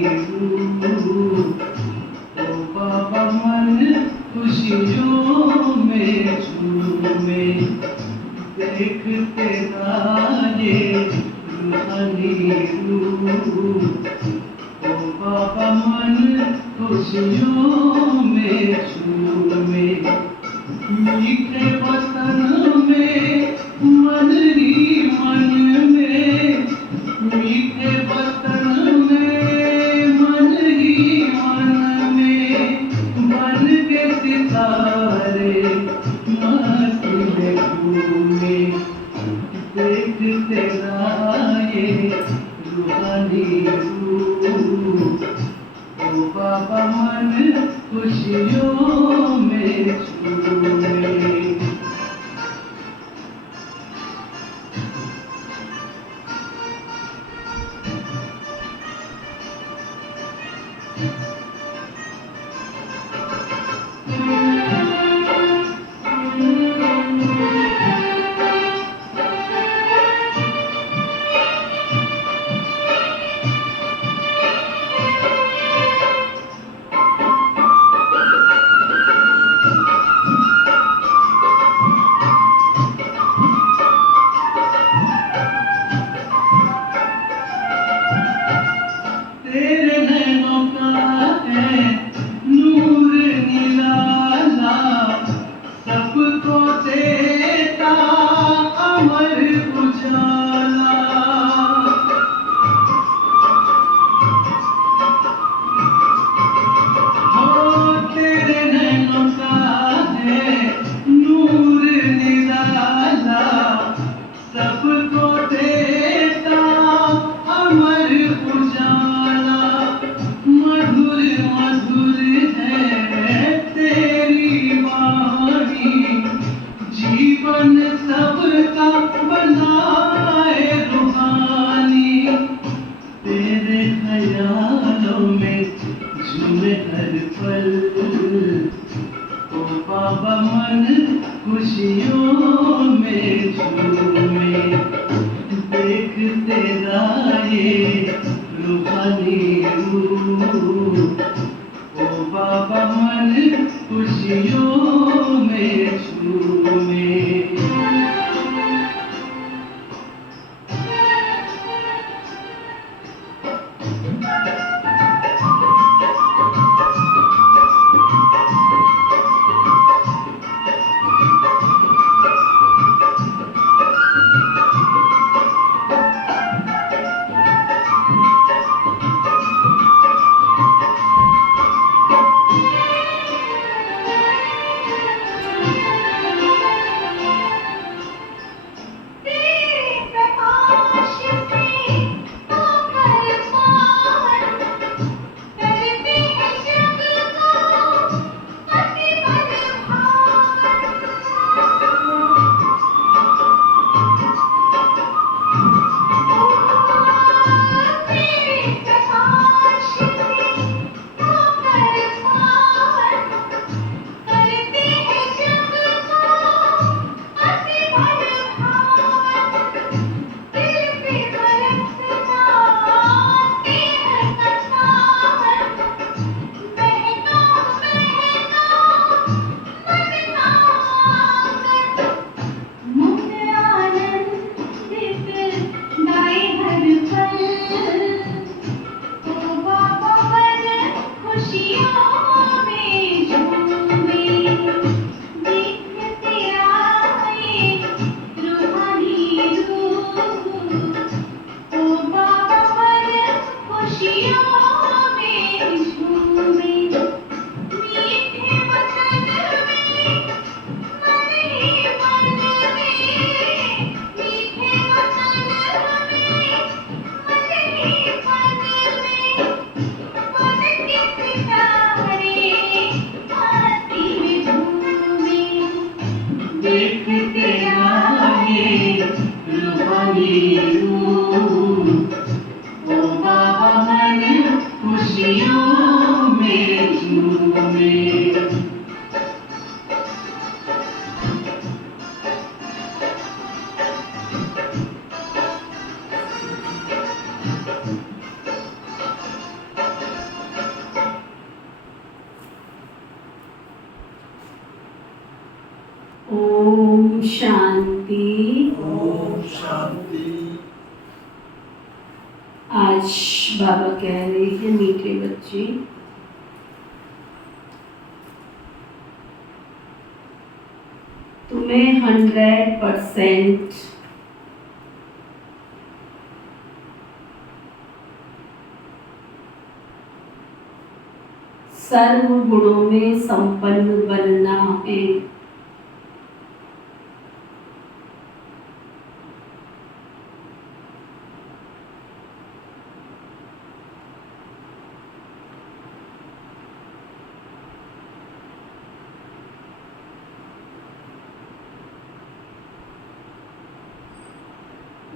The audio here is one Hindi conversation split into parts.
रूह। ओ बाबा मन खुशियों में झूमे, देख तेरा ये रूहानी रूह। ओ बाबा मन खुशियों में झूमे, मीठे वतन में मन ही मन में, मीठे वतन में मन ही मन में, बन के सितारे मस्ती में घूमे, देख तेरा ये रूहानी रूह। ओ बाबा मन खुशियों में झूमे। तेरे नैनों का है नूर निराला, सबको देता अमर उजाला। हो तेरे नैनों का है नूर निराला, सबको देता अमर उजाला। मधुर मधुर है तेरी वाणी, जीवन सबका बनाए रूहानी। तेरे ख्यालों में झूमे हर पल, ओ बाबा मन खुशियों में झूमे, देख तेरा ये रूहानी रूह। ओ बाबा मन खुशियों में झूमे। शांति। ओम शांति। आज बाबा कह रहे हैं मीठे बच्चे, तुम्हें 100% सर्व गुणों में संपन्न बनना है।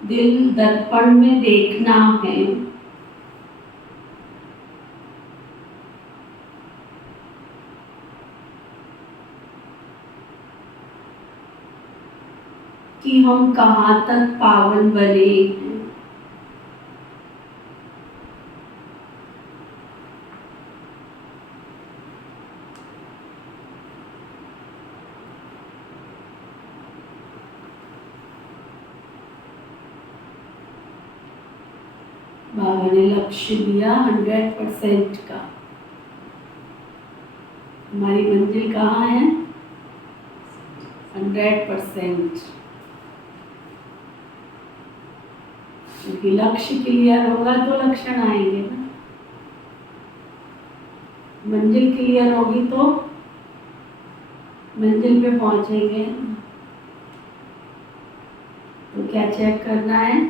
दिल दर्पण में देखना है। कि हम कहाँ तक पावन बने हैं। बाबा ने लक्ष्य दिया 100% का। हमारी मंजिल कहाँ है? 100%। क्योंकि लक्ष्य क्लियर होगा तो लक्षण आएंगे ना। मंजिल क्लियर होगी तो मंजिल पे पहुंचेंगे। तो क्या चेक करना है?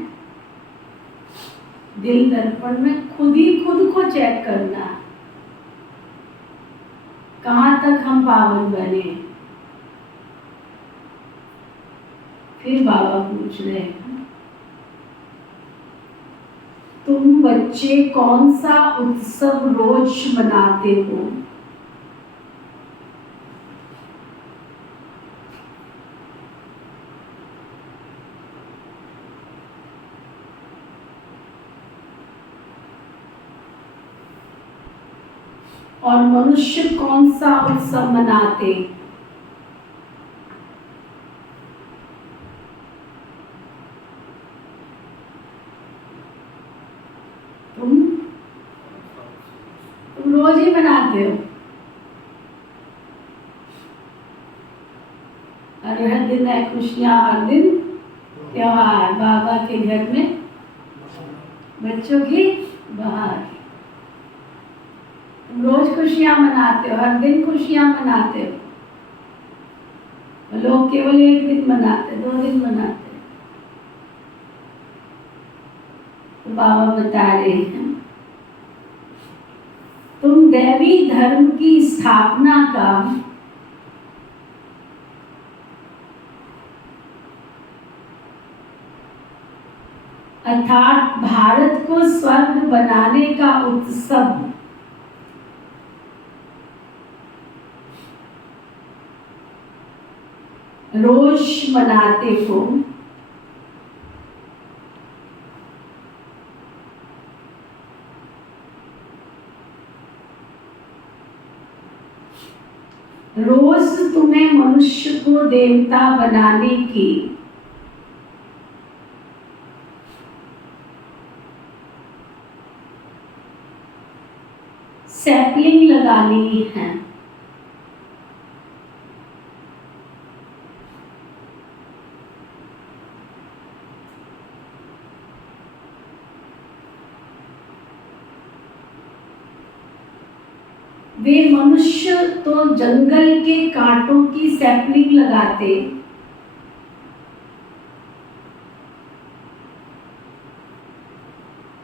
दिल दर्पण में खुद ही खुद को चेक करना है, कहाँ तक हम पावन बने। फिर बाबा पूछ रहे हैं, तुम बच्चे कौन सा उत्सव रोज मनाते हो? और मनुष्य कौन सा उत्सव मनाते? तुम रोज ही मनाते हो। हर दिन है खुशियाँ, हर दिन त्योहार। बाबा के घर में बच्चों की बहार। तुम रोज खुशियाँ मनाते हो, हर दिन खुशियाँ मनाते हो। लोग केवल एक दिन मनाते, 2 दिन मनाते। तो बाबा बता रहे हैं, तुम दैवी धर्म की स्थापना का अर्थात भारत को स्वर्ग बनाने का उत्सव रोज मनाते हो। रोज तुम्हें मनुष्य को देवता बनाने की सैपलिंग लगानी है। वे मनुष्य तो जंगल के कांटों की सैपलिंग लगाते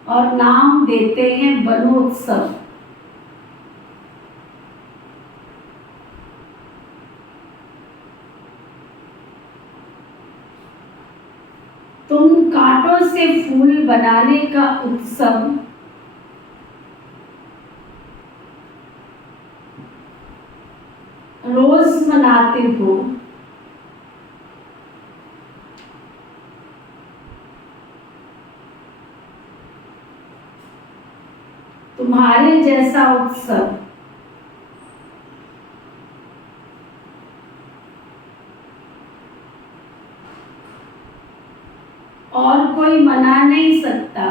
और नाम देते हैं वनोत्सव। तुम कांटों से फूल बनाने का उत्सव रोज मनाते हो। तुम्हारे जैसा उत्सव और कोई मना नहीं सकता।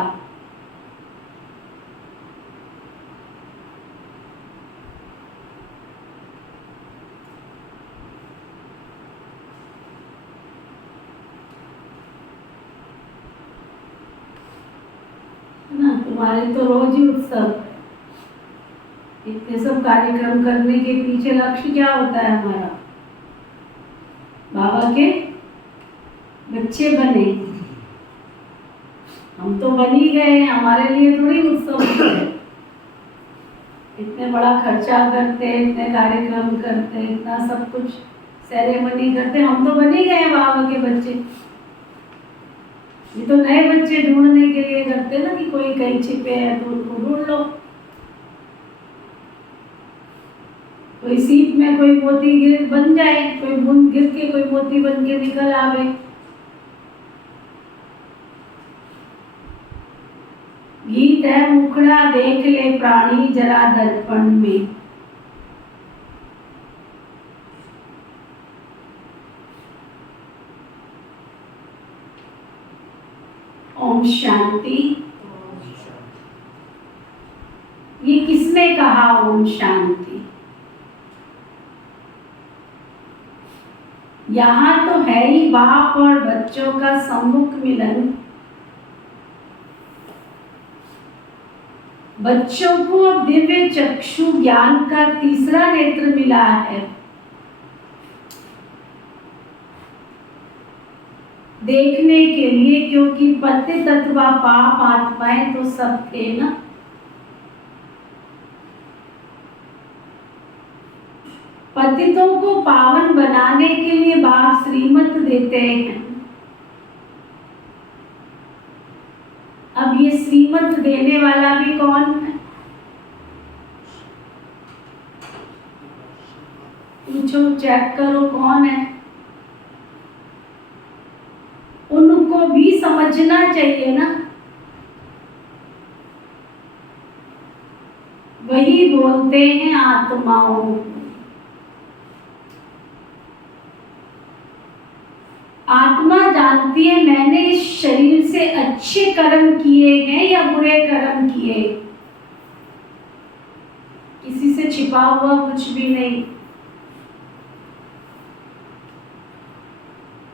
ना तुम्हारे तो रोज ही उत्सव है। इतने सब कार्यक्रम करने के पीछे लक्ष्य क्या होता है हमारा? बाबा के बच्चे बने। हम तो बन ही गए, हमारे लिए थोड़ी उत्सव है। इतने बड़ा खर्चा करते, इतने कार्यक्रम करते, इतना सब कुछ सेरेमनी करते, हम तो बन ही गए बाबा के बच्चे। ये तो नए बच्चे ढूंढने के लिए करते ना कि कोई कहीं छिपे है तो उनको ढूंढ लो। कोई सीप में कोई मोती गिर बन जाए, कोई बूंद गिर के कोई मोती बन के निकल आवे। गीत है मुखड़ा देख ले प्राणी जरा दर्पण में। ओम शांति। ये किसने कहा ओम शांति? यहाँ तो है ही बाप और बच्चों का सम्मुख मिलन। बच्चों को अब दिव्य चक्षु ज्ञान का तीसरा नेत्र मिला है। देखने के लिए, क्योंकि पतित अथवा पाप आत्माएं तो सब थे ना। पतितों को पावन बनाने के लिए बाप श्रीमत देते हैं। अब ये श्रीमत देने वाला भी कौन है? पूछो, चेक करो कौन है। उनको भी समझना चाहिए ना। वही बोलते हैं आत्माओं को। आत्मा जानती है मैंने इस शरीर से अच्छे कर्म किए हैं या बुरे कर्म किए। किसी से छिपा हुआ कुछ भी नहीं।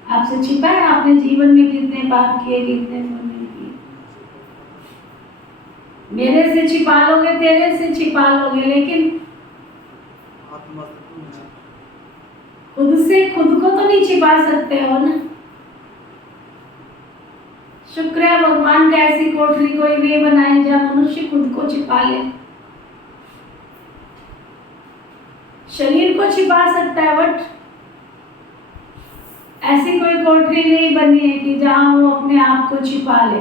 आपसे छिपा है आपने जीवन में कितने पाप किए, कितने पुण्य किए? मेरे से छिपा लोगे, तेरे से छिपा लोगे, लेकिन खुद से खुद को तो नहीं छिपा सकते हो ना। शुक्र है भगवान का ऐसी कोठरी कोई नहीं बनाई जहाँ मनुष्य खुद को छिपा ले। शरीर को छिपा सकता है, बट ऐसी कोई कोठरी नहीं बनी है कि जहां वो अपने आप को छिपा ले।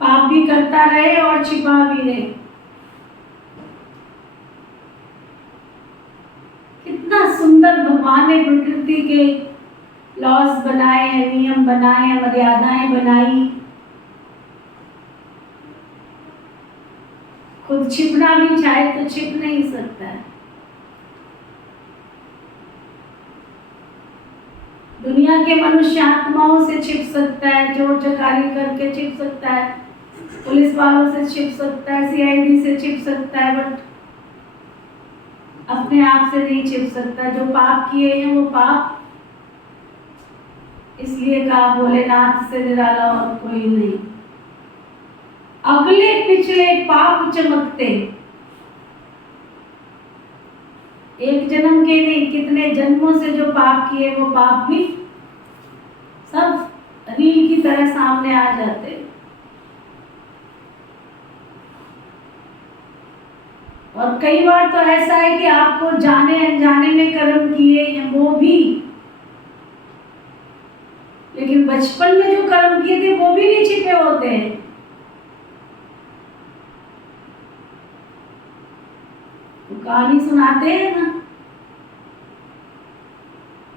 पाप भी करता रहे और छिपा भी रहे। कितना सुंदर भगवान ने प्रकृति के लॉज बनाए हैं, नियम बनाए हैं, मर्यादाएं बनाई। खुद छिपना भी चाहे तो छिप नहीं सकता है। दुनिया के मनुष्य आत्माओं से छिप सकता है, चोर चकारी करके छिप सकता है, पुलिस वालों से छिप सकता है, सीआईडी से छिप सकता है, बट अपने आप से नहीं छिप सकता। जो पाप किए हैं वो पाप, इसलिए कहा भोलेनाथ से निराला और कोई नहीं। अगले पिछले पाप चमकते, एक जन्म के नहीं कितने जन्मों से जो पाप किए वो पाप भी सब रील की तरह सामने आ जाते। और कई बार तो ऐसा है कि आपको जाने अनजाने में कर्म किए हैं वो भी, लेकिन बचपन में जो कर्म किए थे वो भी नहीं छिपे होते हैं। तो कहानी सुनाते हैं ना,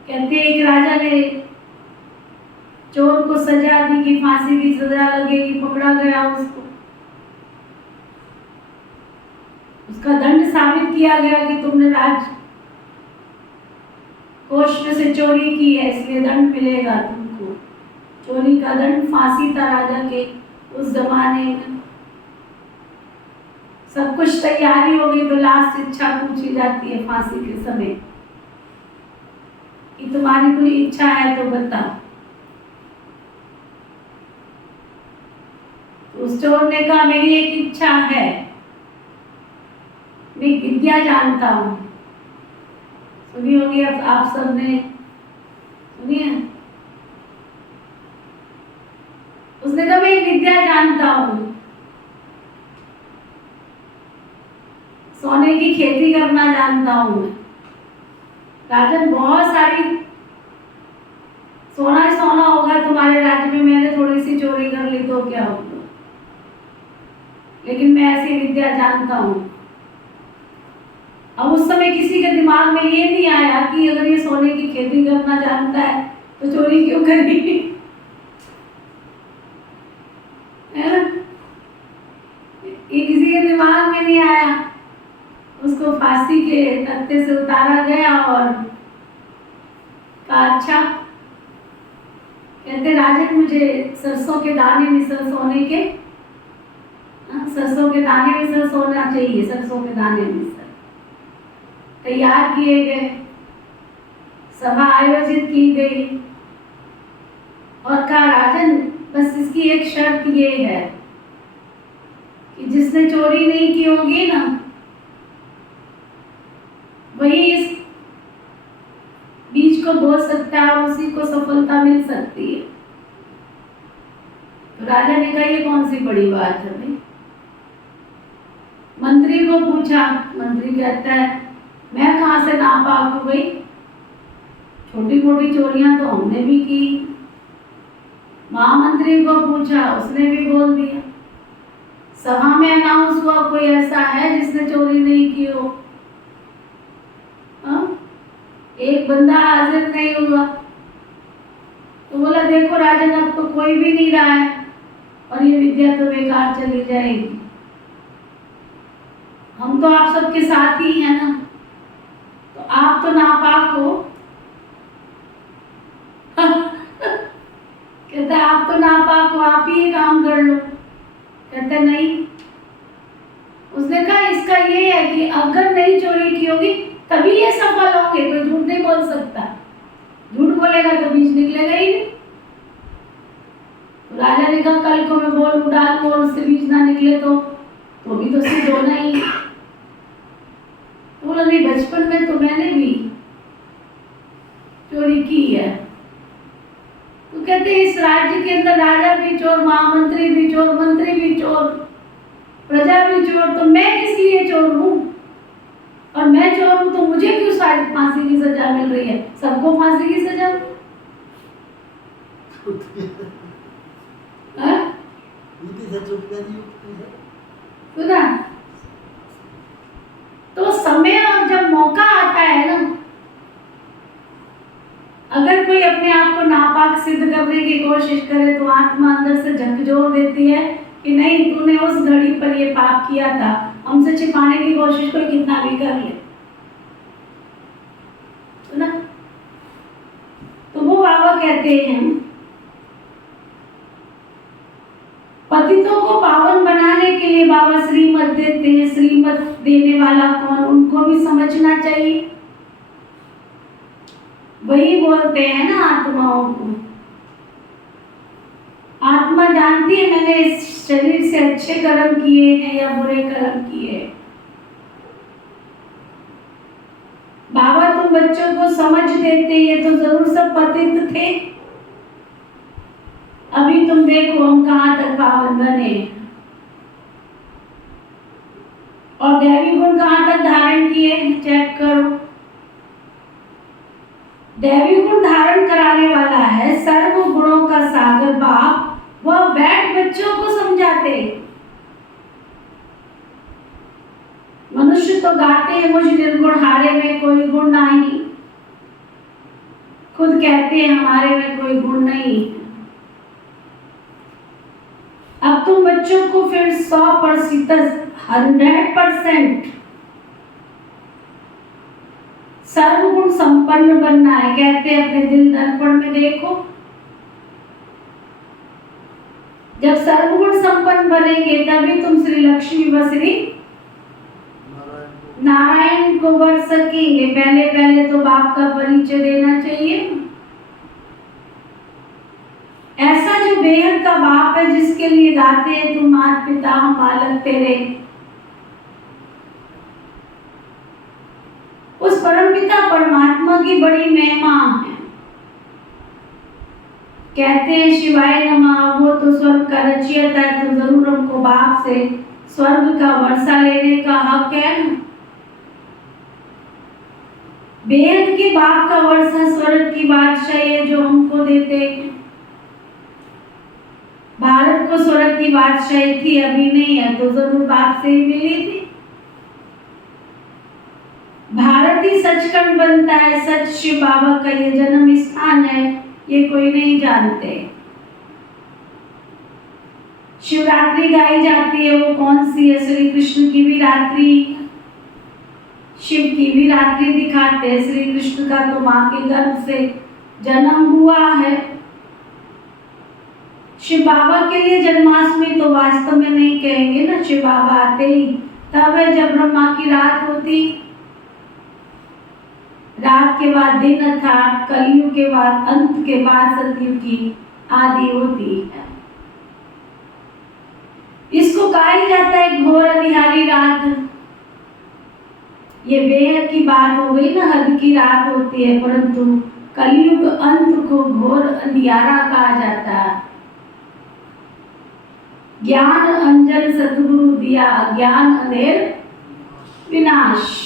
कहते हैं एक राजा ने चोर को सजा दी कि फांसी की सजा लगेगी, पकड़ा गया उसको, उसका दंड साबित किया गया कि तुमने कोष में से चोरी की है इसलिए दंड मिलेगा तुमको। चोरी का दंड फांसी था राजा के उस जमाने में। सब कुछ तैयारी हो गई तो लास्ट इच्छा पूछी जाती है फांसी के समय कि तुम्हारी कोई इच्छा है तो बताओ। उस चोर ने कहा मेरी एक इच्छा है, मैं विद्या जानता हूं। सुनी होगी अब आप सबने, सुनिए। उसने कहा मैं एक विद्या जानता हूं, सोने की खेती करना जानता हूं मैं। राजन बहुत सारी सोना ही सोना होगा तुम्हारे राज्य में, मैंने थोड़ी सी चोरी कर ली तो क्या होगा, लेकिन मैं ऐसी विद्या जानता हूं। अब उस समय किसी के दिमाग में ये नहीं आया कि अगर ये सोने की खेती करना जानता है तो चोरी क्यों करेगी, है ना? ये किसी के दिमाग में नहीं आया। उसको फांसी के तख्ते से उतारा गया और कहा अच्छा, कहते राजन मुझे सरसों के दाने मिसल सोने के, सरसों के दाने मिसल सोना चाहिए, सरसों के दाने मिसल। तैयार किए गए, सभा आयोजित की गई और कहा राजन बस इसकी एक शर्त ये है कि जिसने चोरी नहीं की होगी ना वही इस बीज को बो सकता है और उसी को सफलता मिल सकती है। तो राजा ने कहा ये कौन सी बड़ी बात है भाई। मंत्री को पूछा, मंत्री कहता है मैं कहां से नापाक हूं भाई, छोटी मोटी चोरियां तो हमने भी की। महामंत्री को पूछा, उसने भी बोल दिया। सभा में अनाउंस हुआ कोई ऐसा है जिसने चोरी नहीं की हो, एक बंदा हाजिर नहीं हुआ। तो बोला देखो राजन अब तो कोई भी नहीं रहा है और ये विद्या तो बेकार चली जाएगी। हम तो आप सबके साथ ही हैं ना, तो आप तो नापाक हो। कहता आप तो नापाक हो, आप ही ये काम कर लो। कहता नहीं। उसने कहा इसका ये है कि अगर नहीं चोरी की होगी तभी ये सफल होंगे, कोई झूठ नहीं बोल सकता, झूठ बोलेगा तो बीज निकलेगा ही नहीं। तो राजा ने कहा कल को मैं बोल डाल को उससे बीज ना निकले तो भी तो सिद्ध होना ही। तो बोला नहीं बचपन में तो मैंने भी चोरी की है। तो कहते इस राज्य के अंदर राजा भी चोर, महामंत्री भी चोर, मंत्री भी चोर, प्रजा भी चोर, तो मैं किस लिए चोर हूं? और मैं चोर हूं तो मुझे क्यों फांसी की सजा मिल रही है? सबको फांसी की सजा सुना। तो समय और जब मौका आता है ना, अगर कोई अपने आप को नापाक सिद्ध करने की कोशिश करे तो आत्मा अंदर से झकझोर देती है कि नहीं तूने उस घड़ी पर ये पाप किया था, हमसे छिपाने की कोशिश कोई कितना भी कर ले। तो ना, तो वो बाबा कहते हैं पतितों को पावन बनाने के लिए बाबा श्रीमत देते हैं। श्रीमत देने वाला कौन, उनको भी समझना चाहिए। वही बोलते हैं ना आत्माओं को। आत्मा जानती है मैंने इस शरीर से अच्छे कर्म किए हैं या बुरे कर्म किए हैं। बाबा तुम बच्चों को समझ देते, ये तो जरूर सब पतित थे, अभी तुम देखो हम कहां तक पावन बने और दैवी गुण कहां तक धारण किए, चेक करो। दैवी गुण धारण कराने वाला है सर्व गुणों का सागर बाप, वह बैठ बच्चों को समझाते। मनुष्य तो गाते हैं मुझ निर्गुण हारे में कोई गुण नहीं, खुद कहते हैं हमारे में कोई गुण नहीं। अब तुम बच्चों को फिर 100% सर्वगुण संपन्न बनना है। कहते हैं अपने दिल दर्पण में देखो। जब सर्वगुण संपन्न बनेंगे तभी तुम श्री लक्ष्मी व श्री नारायण को वर सकेंगे। पहले पहले तो बाप का परिचय देना चाहिए। ऐसा जो बेहद का बाप है जिसके लिए गाते हैं तुम माता पिता हम बालक तेरे, उस परमपिता परमात्मा की बड़ी महिमा है। कहते हैं शिवाय नमः, वो तो स्वर्ग का रचयिता है, तो जरूर हमको बाप से स्वर्ग का वर्षा लेने का हक है ना। बेहद के बाप का वर्षा स्वर्ग की बादशाही है जो हमको देते हैं। भारत को स्वर्ग की बादशाही थी, अभी नहीं है, तो जरूर बाप से ही मिली थी। भारत ही सचखंड बनता है, सच शिव बाबा का ये जन्म स्थान है, ये कोई नहीं जानते। शिवरात्रि गाई जाती है, वो कौन सी है? श्री कृष्ण की भी रात्रि, शिव की भी रात्रि दिखाते हैं। श्री कृष्ण का तो माँ के गर्भ से जन्म हुआ है। शिव बाबा के लिए जन्माष्टमी तो वास्तव में नहीं कहेंगे ना, शिव बाबा आते ही तब है जब ब्रह्मा की रात होती, रात के बाद दिन अर्थात कलयुग के बाद अंत के बाद सतयुग की आदि होती है। इसको कहा ही जाता है घोर अंधियारी रात। ये बेहद की बात हो गई ना, हद की रात होती है, परंतु कलयुग अंत को घोर अंधियारा कहा जाता है। ज्ञान अंजन सतगुरु दिया, ज्ञान अंधेर विनाश।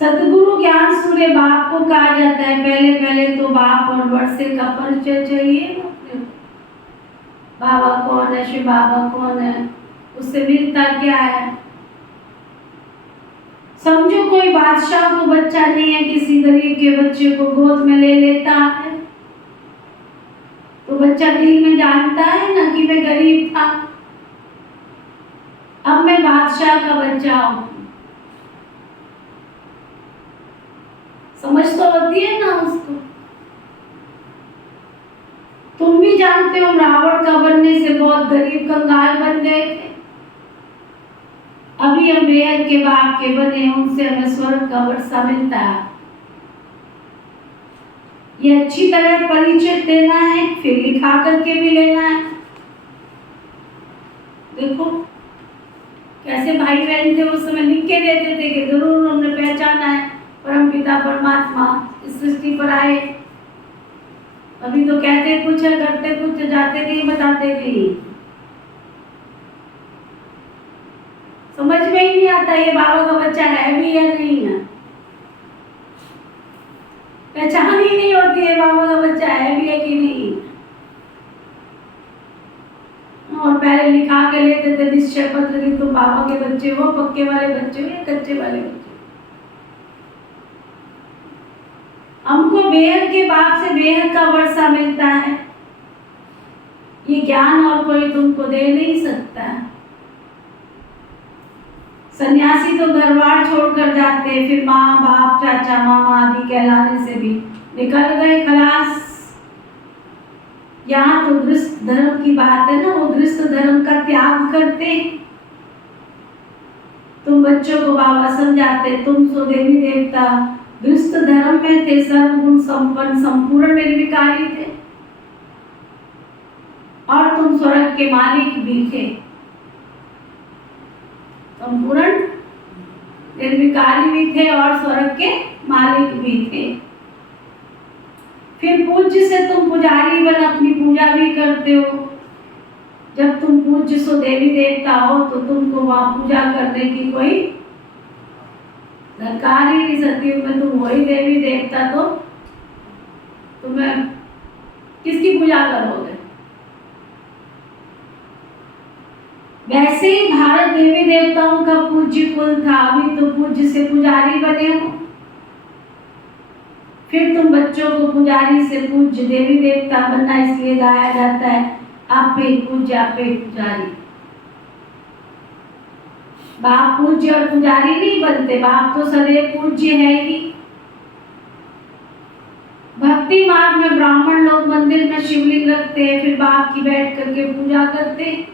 सतगुरु ज्ञान सूर्य बाप को कहा जाता है। पहले पहले तो बाप और वर्षे का परिचय चाहिए। बाबा कौन है, शिव बाबा कौन है, उससे मिलता क्या है। समझो कोई बादशाह को बच्चा नहीं है, किसी गरीब के बच्चे को गोद में ले लेता है, तो बच्चा दिल में जानता है ना कि मैं गरीब था, अब मैं बादशाह का बच्चा हूं। समझ तो होती है ना उसको। तुम भी जानते हो रावण का बनने से बहुत गरीब कंगाल बन गए थे। अभी हम बेहद के बाप के बने, उनसे हमें स्वर्ग का वर्षा मिलता है। ये अच्छी तरह परिचय देना है, फिर लिखा करके भी लेना है। देखो कैसे भाई बहन थे उस समय, लिख के देते थे कि जरूर हमने पहचाना है परम पिता परमात्मा इस सृष्टि पर आए। अभी तो कहते कुछ है, करते कुछ, जाते नहीं, बताते नहीं। समझ में ही नहीं आता ये बाबा का बच्चा है भी या नहीं है। पहचान ही नहीं होती है बाबा का बच्चा है भी है कि नहीं। और पहले लिखा के लेते थे निश्चय पत्र की, तुम बाबा के बच्चे हो, पक्के वाले बच्चे हो या कच्चे वाले बच्चे। हमको बेहद के बाप से बेहद का वर्षा मिलता है। ये ज्ञान और कोई तुमको दे नहीं सकता। सन्यासी तो घर बार छोड़कर जाते, फिर माँ बाप चाचा मामा आदि कहलाने से भी निकल गए खलास। यहाँ तो गृहस्थ धर्म की बात है ना, वो गृहस्थ धर्म का त्याग करते। तुम बच्चों को बाबा समझाते, तुम सो देवी देवता गृहस्थ धर्म में थे, सर्वगुण संपन्न संपूर्ण निर्विकारी थे, और तुम स्वर्ग के मालिक भी थे, संपूर्ण निर्विकारी भी थे और स्वर्ग के मालिक भी थे। फिर पूज्य से तुम पुजारी बन अपनी पूजा भी करते हो। जब तुम पूज्य सो देवी देवता हो तो तुमको वहां पूजा करने की कोई दरकार ही नहीं। सतयुग में तुम वही देवी देवता, तो तुम्हें किसकी पूजा करोगे। वैसे ही भारत देवी देवताओं का पूज्य कुल था, अभी तो पूज्य से पुजारी बने हो। फिर तुम बच्चों को पुजारी से पूज्य देवी देवता बनना इसलिए गाया जाता है, आप पे पूज्य आप पे पुजारी। बाप पूज्य और पुजारी नहीं बनते, बाप तो सदैव पूज्य है ही। भक्ति मार्ग में ब्राह्मण लोग मंदिर में शिवलिंग रखते हैं, फिर बाप की बैठ करके पूजा करते हैं।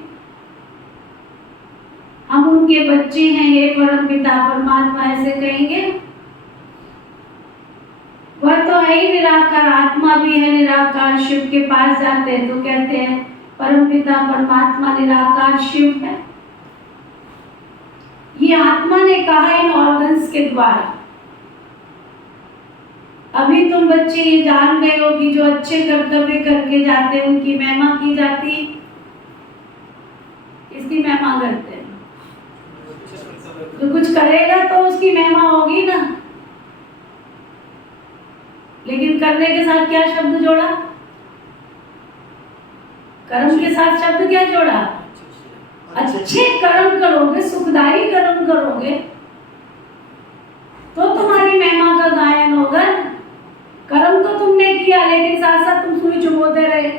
हम उनके बच्चे हैं, हे परम पिता परमात्मा ऐसे कहेंगे। वह तो है ही निराकार, आत्मा भी है निराकार। शिव के पास जाते हैं तो कहते हैं परम पिता परमात्मा निराकार शिव है। ये आत्मा ने कहा इन ऑर्गन्स के द्वारा। अभी तुम बच्चे ये जान गए हो कि जो अच्छे कर्तव्य करके जाते हैं उनकी महिमा की जाती। किसकी महिमा करते हैं? जो कुछ करेगा तो उसकी महिमा होगी ना। लेकिन करने के साथ क्या शब्द जोड़ा? कर्म के साथ शब्द क्या जोड़ा? अच्छे कर्म करोगे, सुखदायी कर्म करोगे तो तुम्हारी महिमा का गायन होगा। कर्म तो तुमने किया लेकिन साथ साथ तुम सुई चुभोते रहे।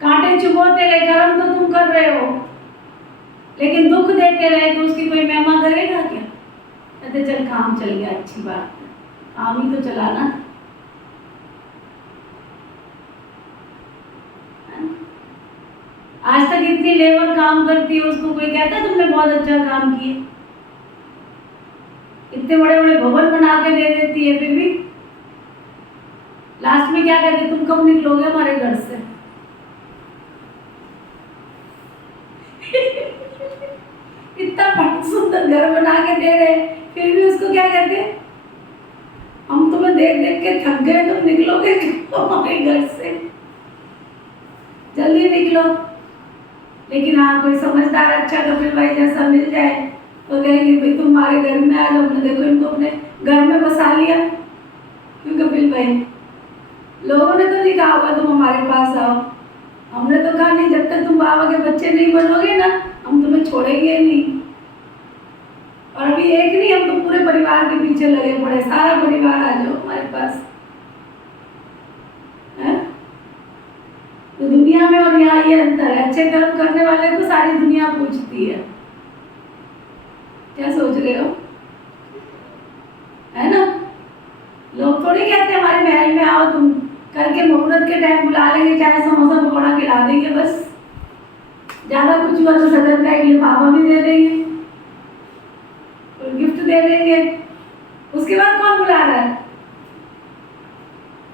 कांटे चुभोते रहे, कर्म तो तुम कर रहे हो लेकिन दुख देते रहे तो उसकी कोई महिमा करेगा क्या? कहते चल काम चल गया, अच्छी बात है, काम ही तो चलाना। आज तक इतनी लेबर काम करती है, उसको कोई कहता है तुमने बहुत अच्छा काम किया? इतने बड़े बड़े भवन बना के दे देती है, फिर भी लास्ट में क्या कहते तुम कब निकलोगे हमारे घर से? इतना सुंदर घर बना के दे रहे फिर भी उसको क्या कहते? हम तुम्हें देख देख के थक गए, तुम निकलोगे हमारे घर से, जल्दी निकलो। लेकिन हाँ कोई समझदार अच्छा कपिल भाई जैसा मिल जाए तो कहेंगे भाई तुम हमारे घर में आ जाओ। हमने देखो इनको अपने घर में बसा लिया। क्यों कपिल भाई? लोगों ने तो नहीं कहा होगा तुम हमारे पास आओ, हमने तो कहा नहीं, जब तक तुम बाबा के बच्चे नहीं बनोगे ना हम तुम्हें छोड़ेंगे नहीं। और अभी एक नहीं, हम तो पूरे परिवार के पीछे लगे पड़े, सारा परिवार आ जाओ हमारे पास। तो दुनिया में और यहाँ ये अंतर है, अच्छे कर्म करने वाले को सारी दुनिया पूछती है। क्या सोच रहे हो? है ना? लोग थोड़ी कहते हमारे महल में आओ, तुम करके मुहूर्त के टाइम बुला लेंगे, चाहे समोसा पकौड़ा खिला देंगे, बस ज्यादा कुछ हुआ तो सदन का एक लिफाफा भी दे देंगे, गिफ्ट दे देंगे, उसके बाद कौन बुला रहा है?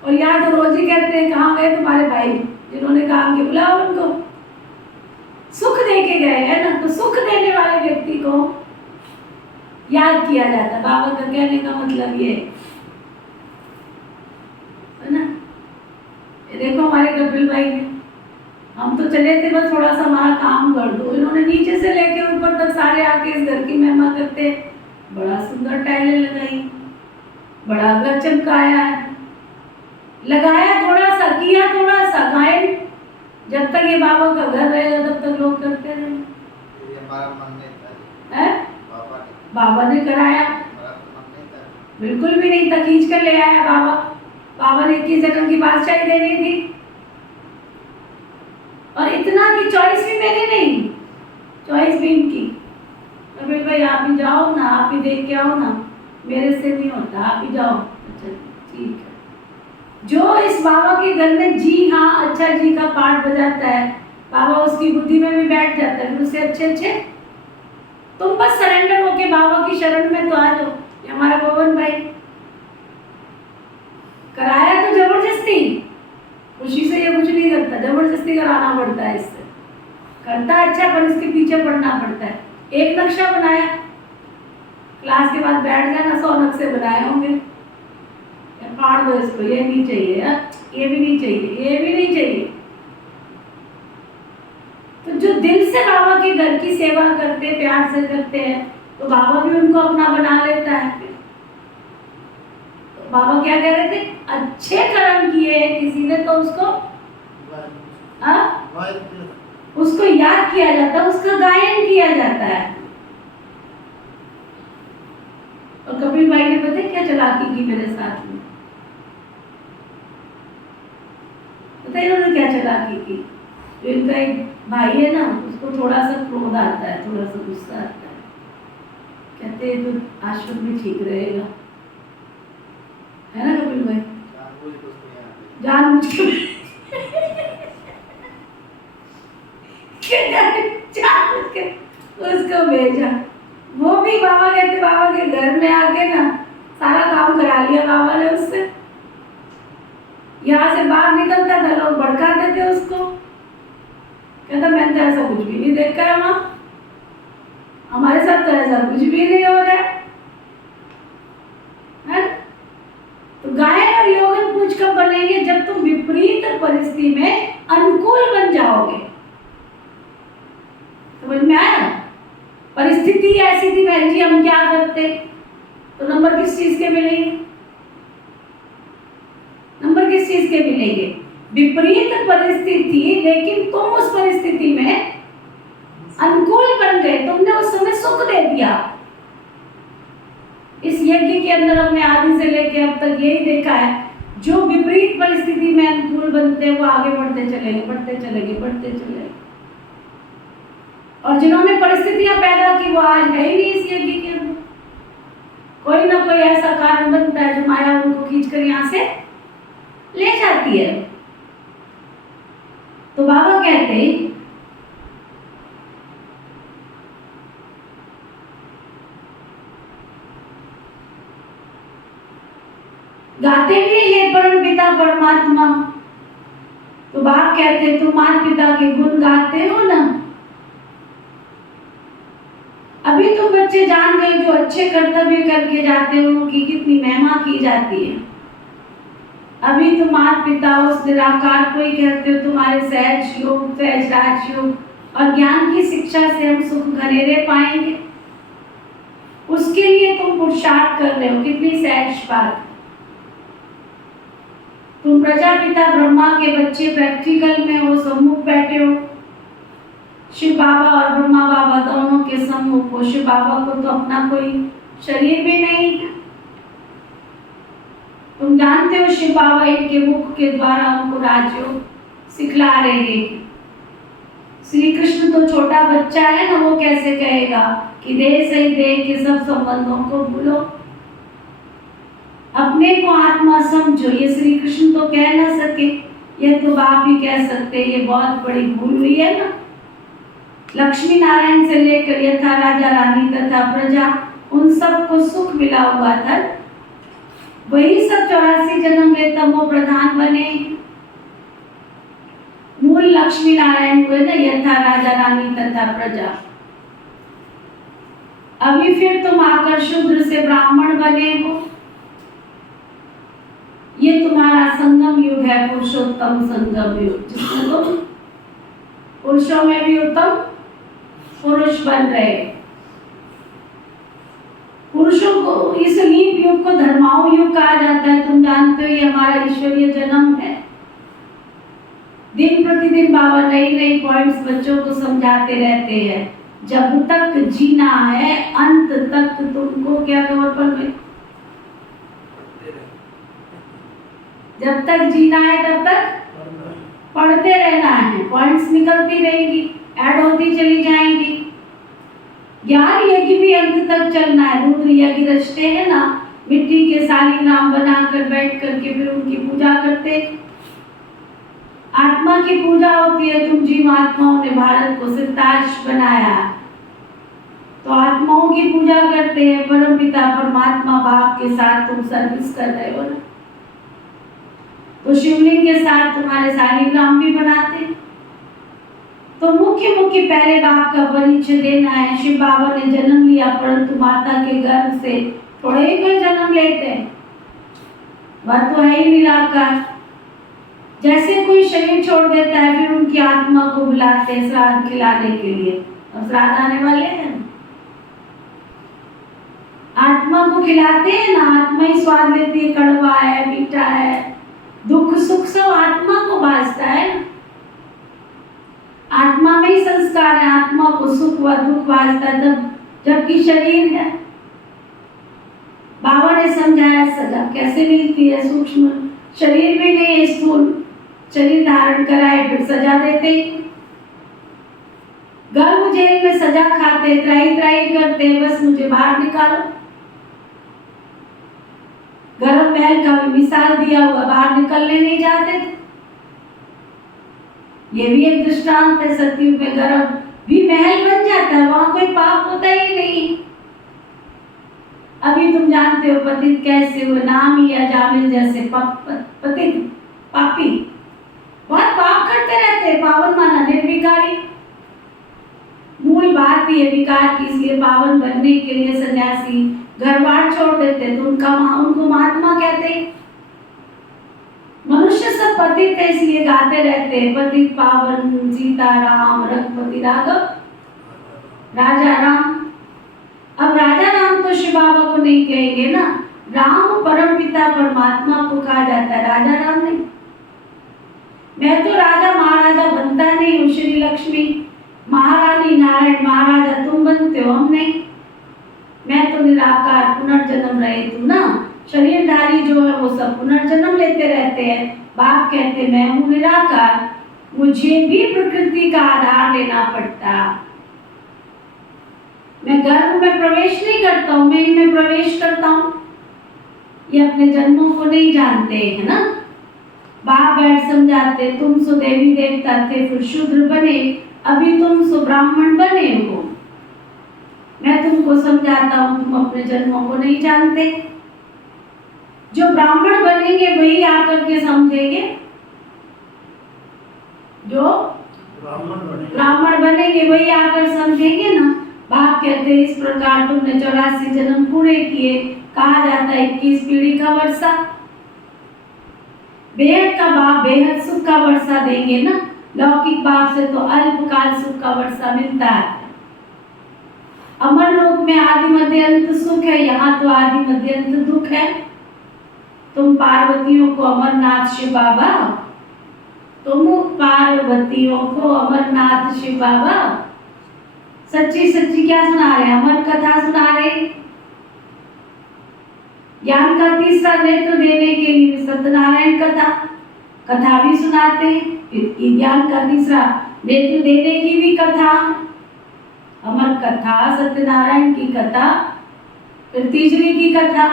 और यहाँ तो रोज ही कहते हैं कहाँ गए तुम्हारे भाई जिन्होंने काम के बुलाओ उनको। सुख दे के गए हैं ना, तो सुख देने वाले व्यक्ति को याद किया जाता है। बाबा का कहने का मतलब ये है ना। ये देखो हमारे कपिल भाई ने, हम तो चले थे बस थोड़ा सा हमारा काम कर दो, इन्होंने नीचे से लेके ऊपर तक सारे आके इस घर की महिमा करते। बड़ा सुंदर टाइलें लगाई, बड़ा घर चमकाया है, लगाया थोड़ा सा, किया थोड़ा सा, गायन जब तक ये बाबा का घर रहेगा तब तक लोग करते रहे। ये हमारा मन नहीं था है? बाबा ने कराया? बिल्कुल भी नहीं था, खींच कर ले आया बाबा। बाबा ने 21 जन्म की बादशाही देनी थी और इतना कि चॉइस भी मेरी नहीं, चॉइस भी इनकी। तो फिर भाई आप ही जाओ ना, आप ही देख के आओ ना, मेरे से नहीं होता, आप ही जाओ। अच्छा ठीक है। जो इस बाबा के घर में जी हाँ अच्छा जी का पाठ बजाता है, बाबा उसकी बुद्धि में भी बैठ जाता है, उससे अच्छे अच्छे तुम बस सरेंडर होके बाबा की शरण में तो आ जाओ। ये हमारा पवन भाई कराया तो जबरदस्ती, खुशी से ये कुछ नहीं करता, जबरदस्ती कराना पड़ता है। इससे करता अच्छा पर इसके पीछे पड़ना पड़ता है। एक नक्शा बनाया, क्लास के बाद बैठ गया ना, 100 नक्शे बनाए होंगे, फाड़ दो इसको, ये नहीं चाहिए यार, ये भी नहीं चाहिए, ये भी नहीं चाहिए। तो जो दिल से बाबा के घर की सेवा करते, प्यार से करते हैं, तो बाबा भी उनको अपना बना लेता है। तो बाबा क्या कह रहे थे? अच्छे कर्म किए किसी ने तो उसको उसको याद किया जाता है, उसका गायन किया जाता है। और कपिल भाई ने पता क्या चालाकी की मेरे साथ में? पता इन्होंने क्या चालाकी की? जो इनका एक भाई है ना, उसको थोड़ा सा क्रोध आता है, थोड़ा सा गुस्सा आता है, कहते हैं तो आश्रम में ठीक रहेगा, है ना कपिल भाई? जानबूझ के जानबूझ के उसको भेजा। वो भी बाबा कहते, बाबा के घर में आके ना सारा काम करा लिया बाबा ने उससे। यहाँ से बाहर निकलता था, लोग भड़काते थे उसको, कहता मैंने तो ऐसा कुछ भी नहीं देखा है माँ, हमारे साथ तो ऐसा कुछ भी नहीं हो रहा है। तो गायन और यौवन पुंज कब बनेंगे? जब तुम विपरीत परिस्थिति में अनुकूल बन जाओगे। समझ में आया? परिस्थिति ऐसी थी बहन जी, हम क्या करते? तो नंबर किस चीज के मिलेंगे? नंबर किस चीज के मिलेंगे? विपरीत परिस्थिति, लेकिन तुम उस परिस्थिति में अनुकूल बन गए, तुमने उस समय सुख दे दिया। इस यज्ञ के अंदर हमने आदि से लेके अब तक यही देखा है, जो विपरीत परिस्थिति में अनुकूल बनते हैं वो आगे बढ़ते चलेंगे, बढ़ते चलेंगे, बढ़ते चलेंगे। और जिन्होंने परिस्थितियां पैदा की वो आज है ही नहीं इस यज्ञ के अंदर। कोई ना कोई ऐसा कारण बनता है जो माया उनको खींचकर यहाँ से ले जाती है। तो बाबा कहते हैं गाते भी है परम पिता परमात्मा। तो बाप कहते तुम माता पिता के गुण गाते हो ना। अभी तुम बच्चे जान गए जो अच्छे कर्तव्य करके जाते हो कि कितनी महिमा की जाती है। अभी तुम माता पिता उस निराकार को ही कहते हो, तुम्हारे सहज योग, सहज राजयोग और ज्ञान की शिक्षा से हम सुख घनेरे पाएंगे। उसके लिए तुम पुरुषार्थ कर रहे हो, कितनी सहज बात। तुम प्रजापिता ब्रह्मा के बच्चे प्रैक्टिकल में हो, सम्मुख बैठे हो। शिव बाबा और ब्रह्मा बाबा दोनों के सम्मुख हो। शिव बाबा को तो अपना कोई शरीर भी नहीं है। तुम जानते हो शिव बाबा इनके मुख के द्वारा हमको राजयोग सिखला रहे हैं। श्री कृष्ण तो छोटा बच्चा है ना, वो कैसे कहेगा कि देह से ही देह के सब संबंधों को भूलो, अपने को आत्मा समझो। ये श्री कृष्ण तो कह ना सके, ये तो बाप ही कह सकते। ये बहुत बड़ी भूल हुई है ना। लक्ष्मी नारायण से लेकर यथा राजा रानी तथा प्रजा, उन सब को सुख मिला हुआ था। वही सब 84 जन्म ले तमो प्रधान बने। मूल लक्ष्मी नारायण हुए ना, यथा राजा रानी तथा प्रजा। अभी फिर तुम आकर शूद्र से ब्राह्मण बने हो। ये तुम्हारा संगम युग है, पुरुषोत्तम संगम युग, जिसमें तुम पुरुषों में भी उत्तम पुरुष बन रहे। पुरुषों को इस लीप युग को धर्माओं युग कहा जाता है। तुम जानते हो ये हमारा ईश्वरीय जन्म है। दिन प्रतिदिन बाबा नई नई पॉइंट्स बच्चों को समझाते रहते हैं। जब तक जीना है अंत तक तुमको क्या कवर में, जब तक जीना है तब तक पढ़ते रहना है। पॉइंट्स निकलती रहेगी, ऐड होती चली जाएंगी। ज्ञान यज्ञ भी अंत तक चलना है। रुद्र यज्ञ रचते हैं ना, मिट्टी के शालीग्राम बनाकर बैठ करके फिर उनकी पूजा करते। आत्मा की पूजा होती है। तुम जीवात्माओं ने भारत को सितार्श बनाया, तो आत्माओं की पूजा करते हैं। परम पिता परमात्मा बाप के साथ तुम सर्विस कर रहे हो ना, तो शिवलिंग के साथ तुम्हारे शालीग्राम भी बनाते। तो मुख्य मुख्य पहले बाप का परिचय देना है। शिव बाबा ने जन्म लिया, परंतु माता के गर्भ से थोड़े ही कोई जन्म लेते हैं। वह तो है ही निराकार। जैसे कोई शरीर छोड़ देता है, फिर उनकी आत्मा को बुलाते हैं श्राद्ध खिलाने के लिए। अब श्राद्ध आने वाले हैं, आत्मा को खिलाते हैं ना। आत्मा ही स्वाद लेती है, कड़वा है, मीठा है, दुख सुख सब आत्मा को भासता है। आत्मा में ही संस्कार है, आत्मा को सुख व दुख भासता है, तब जबकि शरीर है। बाबा ने समझाया सजा कैसे मिलती है। सूक्ष्म शरीर भी नहीं, स्थूल शरीर धारण कराए फिर सजा देते। गर्भ जेल में सजा खाते, त्राही त्राही करते, बस मुझे बाहर निकालो। गर्भ महल का भी मिसाल दिया हुआ, बाहर निकलने नहीं जाते थे। ये भी एक दृष्टांत है, सतयुग में गर्भ भी महल बन जाता है, वहां कोई पाप होता ही नहीं। अभी तुम जानते हो पतित कैसे हुए, नाम ही अजामिल जैसे पतित पापी, बहुत पाप करते रहते हैं, पावन माना निर्विकारी। मूल बात ही है विकार की, इसलिए पावन बनने के लिए सन्यासी घर बार छोड़ देते, तो उनको महात्मा कहते हैं। मनुष्य सब पतित है, इसलिए गाते रहते हैं पतित पावन सीता राम रघुपति राघव राजा राम। अब राजा राम तो शिव बाबा को नहीं कहेंगे ना, राम परम पिता परमात्मा को कहा जाता है, राजा राम नहीं। मैं तो राजा महाराजा बनता नहीं हूँ, श्री लक्ष्मी महारानी नारायण महाराजा तुम बनते हो, हम नहीं। मैं तो निराकार पुनर्जन्म रहित हूँ ना, शरीरधारी जो है वो सब पुनर्जन्म लेते रहते हैं। बाप कहते मैं हूँ निराकार, मुझे भी प्रकृति का आधार लेना पड़ता। मैं गर्भ में प्रवेश नहीं करता हूँ, मैं इनमें प्रवेश करता हूँ। ये अपने जन्मों को नहीं जानते है ना। बाप बैठ समझाते, तुम सो देवी देवता थे, फिर शूद्र बने, अभी तुम सो ब्राह्मण बने हो। मैं तुमको समझाता हूँ, तुम अपने जन्मों को नहीं जानते। जो ब्राह्मण बनेंगे वही आकर के समझेंगे, जो ब्राह्मण बनेंगे वही आकर समझेंगे ना। बाप कहते इस प्रकार तुमने 84 जन्म पूरे किए, कहा जाता है 21 पीढ़ी का वर्षा। बेहद का बाप बेहद सुख का वर्षा देंगे ना, लौकिक बाप से तो अल्पकाल सुख का वर्षा मिलता है। अमर लोक में आदि मध्य अंत सुख है, यहाँ तो आदि मध्य अंत दुख है। तुम पार्वतियों को अमरनाथ शिव बाबा, तुम पार्वतियों को अमरनाथ शिव बाबा सच्ची सच्ची क्या सुना रहे हैं, अमर कथा सुना रहे। ज्ञान का तीसरा नेत्र देने के लिए सत्यनारायण कथा भी सुनाते हैं, फिर ज्ञान का तीसरा नेत्र देने की भी कथा, अमर कथा, सत्यनारायण की कथा, फिर तीसरी की कथा।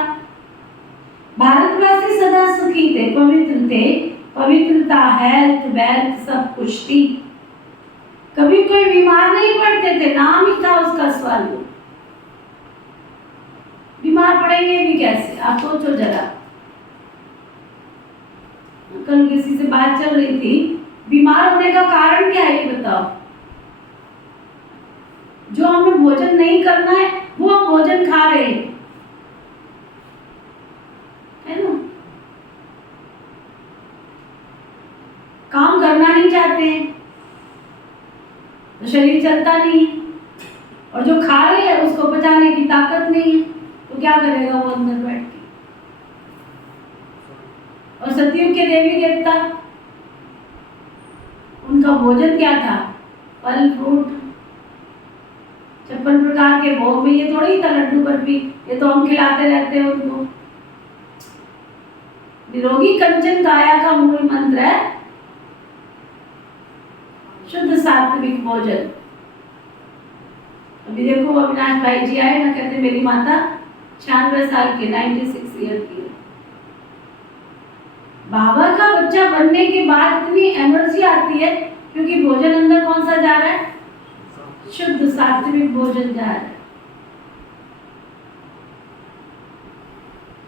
भारतवासी सदा सुखी थे, पवित्रता हेल्थ वेल्थ सब कुछ थी, कभी कोई बीमार नहीं पड़ते थे, नाम ही था उसका स्वालू। बीमार पड़ेंगे भी कैसे, आप सोचो जरा। कल किसी से बात चल रही थी, बीमार होने का कारण क्या है ये बताओ। जो हमें भोजन नहीं करना है वो हम भोजन खा रहे हैं, है ना। काम करना नहीं चाहते हैं तो शरीर चलता नहीं है, और जो खा रहे हैं उसको पचाने की ताकत नहीं है, तो क्या करेगा वो अंदर बैठ के। और सतयुग के देवी देवता, उनका भोजन क्या था, फल फ्रूट 56 प्रकार के भोग में, ये थोड़ी था लड्डू बर्फी, ये तो हम खिलाते रहते हैं उनको। निरोगी कंचन काया का मूल मंत्र है शुद्ध सात्विक भोजन। अभी देखो अविनाश भाई जी आए ना, कहते मेरी माता 96 साल की, 96 ईयर की है। बाबा का बच्चा बनने के बाद इतनी एनर्जी आती है क्योंकि भोजन अंदर कौन सा जा रहा है, शुद्ध सात्विक भोजन जा रहा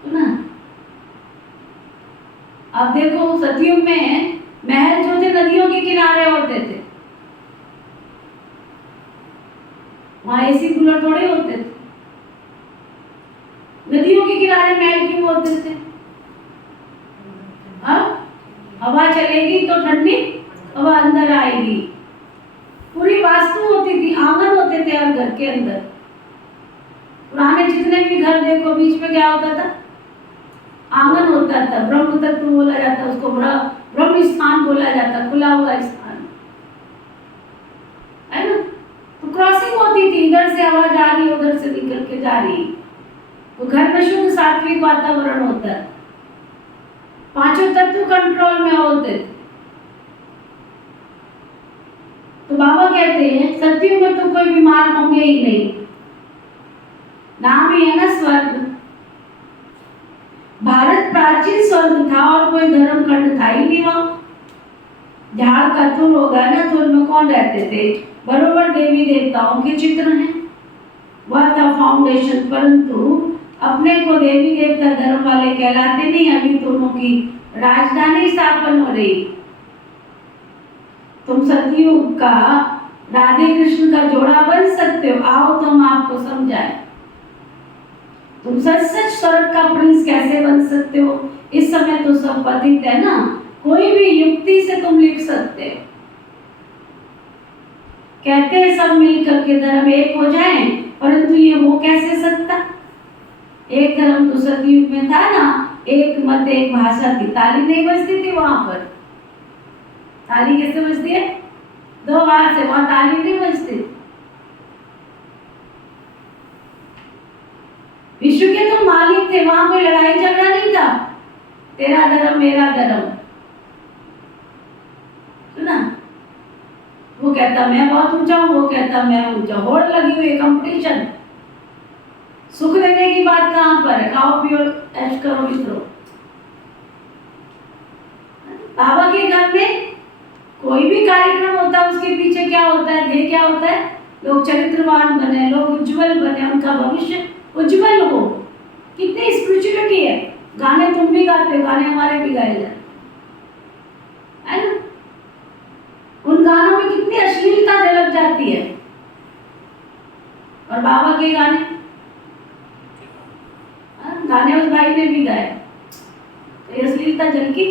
है ना। अब देखो सतयुग में महल जो थे नदियों के किनारे होते थे, वहां एसी कूलर थोड़े होते थे। नदियों के किनारे महल क्यों होते थे, हवा चलेगी तो ठंडी हवा अंदर आएगी। पूरी वास्तु होती थी, आंगन होते थे हर घर के अंदर। पुराने जितने भी घर देखो बीच में क्या होता था, आंगन होता था। ब्रह्म तत्व बोला जाता, उसको ब्रह्म स्थान बोला जाता, खुला हुआ स्थान, है ना। तो क्रॉसिंग होती थी, इधर से हवा जा रही उधर से निकल के जा रही, तो घर में शुद्ध सात्विक वातावरण होता है। पांचों तत्व कंट्रोल में होते थे। तो बाबा कहते हैं सत्युग में तो कोई बीमार होंगे ही नहीं, नाम ही है ना स्वर्ग। भारत प्राचीन स्वर्ग था और कोई धर्म खंड था ही नहीं वहां। झाड़ का थुर होगा ना, थुर में कौन रहते थे? बरोबर देवी देवताओं के चित्र हैं, वह था फाउंडेशन। परंतु अपने को देवी देवता धर्म वाले कहलाते नहीं। अभी दोनों की राजधानी स्थापन हो रही। तुम सतयुग का राधे कृष्ण का जोड़ा बन सकते हो। आओ तो हम आपको समझाएं। तुम सच सच स्वर्ग का प्रिंस कैसे बन सकते हो? इस समय तो सब पतित है ना, कोई भी युक्ति से तुम लिख सकते हो। कहते हैं सब मिलकर के धर्म एक हो जाएं, परंतु ये हो कैसे सकता? एक धर्म तो सतयुग में था ना, एक मत एक भाषा थी, ताली नहीं बजती थी वहां पर। ताली कैसे बजती है? दो हाथ से, वहां ताली नहीं बजती। विश्व के तो मालिक थे, वहां कोई लड़ाई झगड़ा नहीं था। तेरा धर्म मेरा धर्म, सुना? वो कहता मैं बहुत ऊंचा हूं, वो कहता मैं ऊंचा। होड़ लगी हुई कंपटीशन। सुख देने की बात कहां पर है? खाओ पियो ऐश करो मित्रों। बाबा के घर में कोई भी कार्यक्रम होता है, उसके पीछे क्या होता है? ध्येय क्या होता है? लोग चरित्रवान बने, लोग उज्जवल बने, उनका भविष्य उज्जवल हो। कितनी स्पिरिचुअलिटी है। गाने तुम भी गाते हो, गाने हमारे भी गाए जाते है ना? उन गानों में कितनी अश्लीलता झलक जाती है। और बाबा के गाने, गाने उस भाई ने भी गाए, तो अश्लीलता झलकी?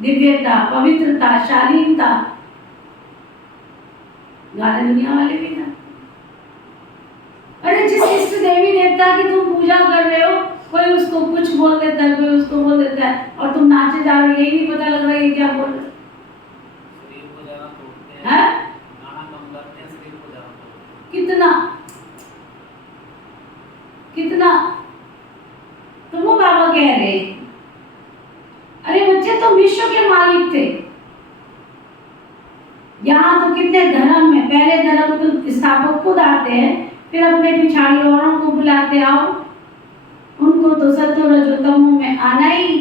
दिव्यता, पवित्रता, शालीनता, गाने दुनिया वाले भी ना। अरे जिस इष्ट देवी देवता की तुम पूजा कर रहे हो, कोई उसको कुछ बोल देता है, कोई उसको बोल देता है, और तुम नाचे जा रहे हो, यही नहीं पता लग रहा है ये क्या बोल रहे हैं। कितना कितना तुम वो बाबा कह रहे। अरे बच्चे तुम विश्व के मालिक थे। यहाँ तो कितने धर्म में, पहले धर्म के स्थापक खुद आते हैं, फिर अपने पिछाड़ी औरों को बुलाते आओ। उनको तो सत्व रजो तमो में आना ही,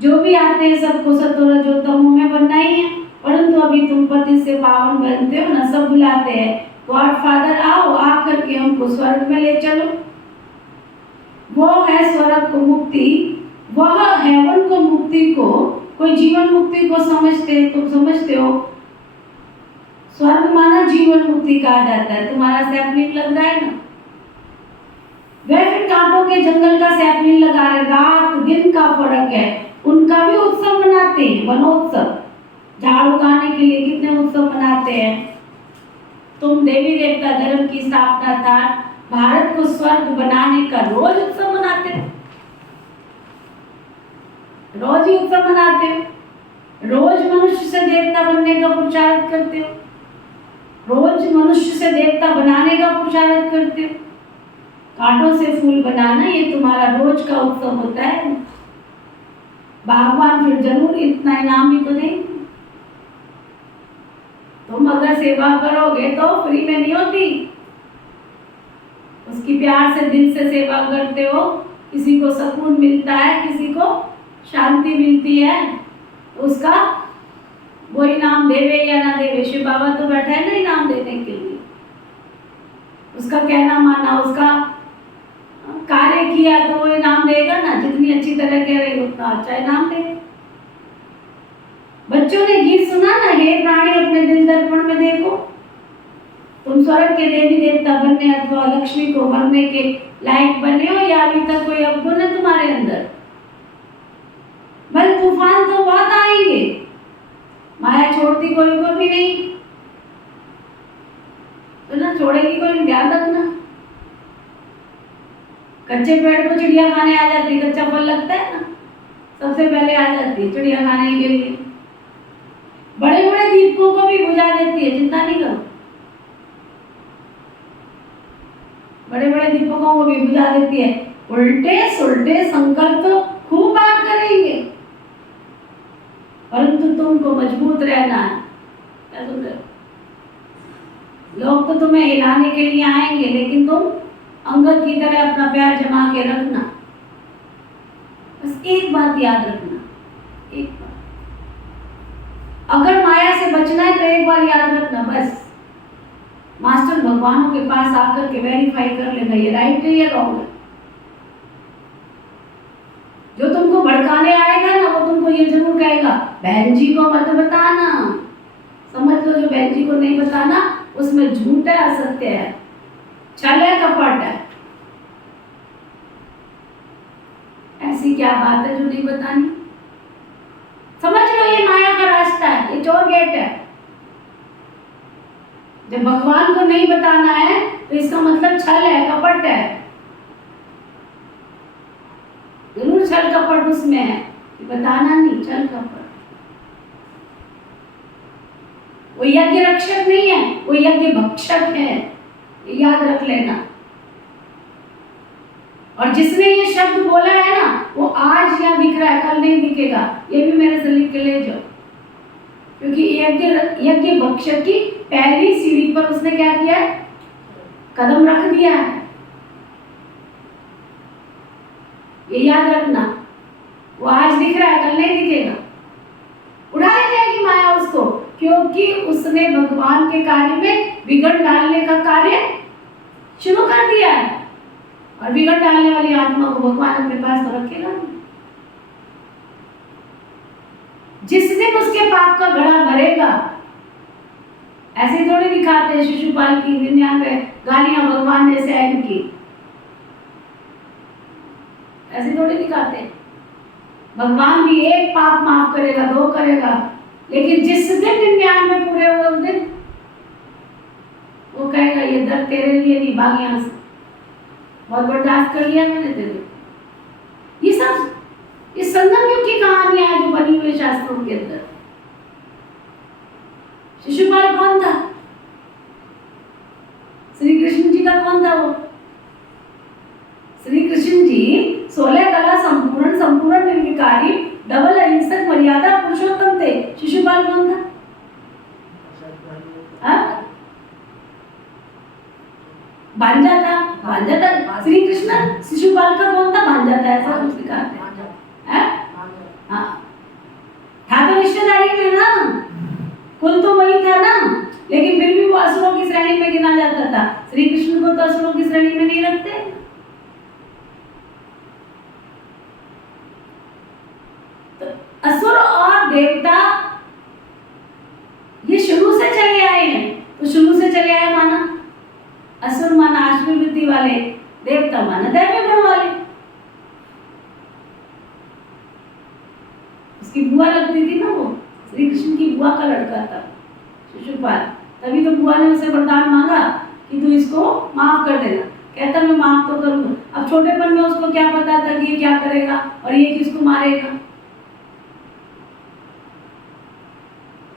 जो भी आते हैं सबको सत्व रजो तमो में बनना ही है। परंतु अभी तुम पति से पावन बनते हो ना, सब बुलाते हैं गॉड फादर आओ, आकर के हमको स्वर्ग में ले चलो। वो है स्वर्ग को मुक्ति, वह हेवन को मुक्ति को, कोई जीवन मुक्ति को समझते, तुम समझते हो स्वर्ग माना जीवन मुक्ति कहा जाता है। तुम्हारा सैपलिंग लग रहा है ना, वे फिर कांटों के जंगल का सैपलिंग लगा रहे। रात दिन का फर्क है। उनका भी उत्सव मनाते हैं, वनोत्सव। झाड़ उगाने के लिए कितने उत्सव मनाते हैं। तुम देवी देवता धर्म की स्थापना था, भारत को स्वर्ग बनाने का रोज उत्सव मनाते हो, रोज ही उत्सव मनाते हो। रोज मनुष्य से देवता बनने का पुरुषार्थ करते हो, रोज मनुष्य से देवता बनाने का पुरुषार्थ करते हो। कांटों से फूल बनाना ये तुम्हारा रोज का उत्सव होता है। भगवान फिर जरूर इतना इनाम भी तो देंगे। तुम अगर सेवा करोगे तो फ्री में नहीं होती, उसकी प्यार से दिल से सेवा करते हो, किसी को सुकून मिलता है, किसी को शांति मिलती है, उसका वो इनाम देवे या ना देवे, शिव बाबा तो बैठा है ना इनाम देने के लिए। उसका कहना माना, उसका कार्य किया तो वो इनाम देगा ना। जितनी अच्छी तरह कह रही उतना अच्छा इनाम देगा। बच्चों ने गीत सुना ना, हे प्राणी अपने दिल दर्पण में देखो। तुम स्वर्ग के देवी देवता बनने अथवा लक्ष्मी को बनने के लायक बने हो या अभी तक कोई अवगुण है तुम्हारे अंदर? बल तूफान तो बहुत आएंगे, माया छोड़ती कोई को भी नहीं, तो ना छोड़ेगी कोई, ध्यान रखना। कच्चे पेड़ को चिड़िया खाने आ जाती, कच्चा फल लगता है ना, सबसे पहले आ जाती है चिड़िया खाने के लिए। बड़े बड़े दीपकों को भी बुझा देती है, चिंता नहीं करो। बड़े बड़े दीपकों को भी बुझा देती है। उल्टे सुल्टे संकल्प तो खूब बार करेंगे, परंतु तुमको मजबूत रहना है। क्या सुन रहे हो? लोग तो तुम्हें हिलाने के लिए आएंगे, लेकिन तुम अंगद की तरह अपना पैर जमा के रखना। बस एक बात याद रखना, एक बात, अगर माया से बचना है तो एक बार याद रखना, बस मास्टर भगवानों के पास आकर के वेरीफाई कर लेना ये राइट है या रॉन्ग है। जो तुमको भड़काने आएगा ना, वो तुमको ये जरूर कहेगा बहन जी को मत बताना। समझ लो, जो बहन जी को नहीं बताना उसमें झूठ है, असत्य है, छल है, कपट है। ऐसी क्या बात है जो नहीं बतानी? समझ लो ये माया का रास्ता है, ये चोर गेट है। जब भगवान को नहीं बताना है तो इसका मतलब छल है, कपट है। जरूर छल कपट उसमें है, बताना नहीं, छल कपट। वो यज्ञ रक्षक नहीं है, वो यज्ञ भक्षक है, ये याद रख लेना। और जिसने ये शब्द बोला है ना, वो आज यहाँ दिख रहा है, कल नहीं दिखेगा। ये भी मेरे से लिख के ले जाओ, क्योंकि यज्ञ भक्षक की पहली सीढ़ी पर उसने क्या किया है? कदम रख दिया है। ये याद रखना, वो आज दिख रहा है, कल नहीं दिखेगा। उड़ा ले जाएगी माया उसको, क्योंकि उसने भगवान के कार्य में विघट डालने का कार्य शुरू कर दिया है। और विघट डालने वाली आत्मा को भगवान अपने पास तो रखेगा नहीं। जिस दिन उसके पाप का घड़ा भरेगा, ऐसे थोड़ी दिखाते हैं शिशुपाल की 99 गालियां भगवान ने सहन की, ऐसे थोड़ी दिखाते हैं। भगवान भी एक पाप माफ करेगा, 2 करेगा, लेकिन जिस दिन 99 पूरे हुए उस दिन वो कहेगा ये दर्द तेरे लिए नहीं, भाग यहां से, बहुत बर्दाश्त कर लिया मैंने तेरे। ये सब इस संगम युग की कहानियां हैं जो बनी हुई शास्त्रों के अंदर। शिशुपाल कौन था? श्री कृष्ण जी का कौन था वो? श्री कृष्ण जी 16 कला संपूर्ण निर्विकारी डबल अहिंसक मर्यादा पुरुषोत्तम थे। शिशुपाल कौन था? भांजा था, भांजा था। श्री कृष्ण शिशुपाल का कौन था? भांजा था, ऐसा कुछ लिखा है। हाँ, था तो रिश्तेदारी में ना, कुल तो वही था ना, लेकिन फिर भी वो असुरों की श्रेणी में गिना जाता था। श्री कृष्ण को तो असुरों की श्रेणी में नहीं रखते। तो असुर और देवता ये शुरू से चले आए हैं। तो शुरू से चले आए माना असुर माना आश्रवृत्ति वाले, देवता माना दैवी गुण वाले। उसकी बुआ लगती थी ना, वो श्री कृष्ण की बुआ का लड़का था शिशुपाल। तभी तो बुआ ने उसे वरदान मांगा कि तू इसको माफ कर देना। कहता मैं माफ तो करूंगा। अब छोटेपन में उसको क्या पता था कि ये क्या करेगा और ये किसको मारेगा,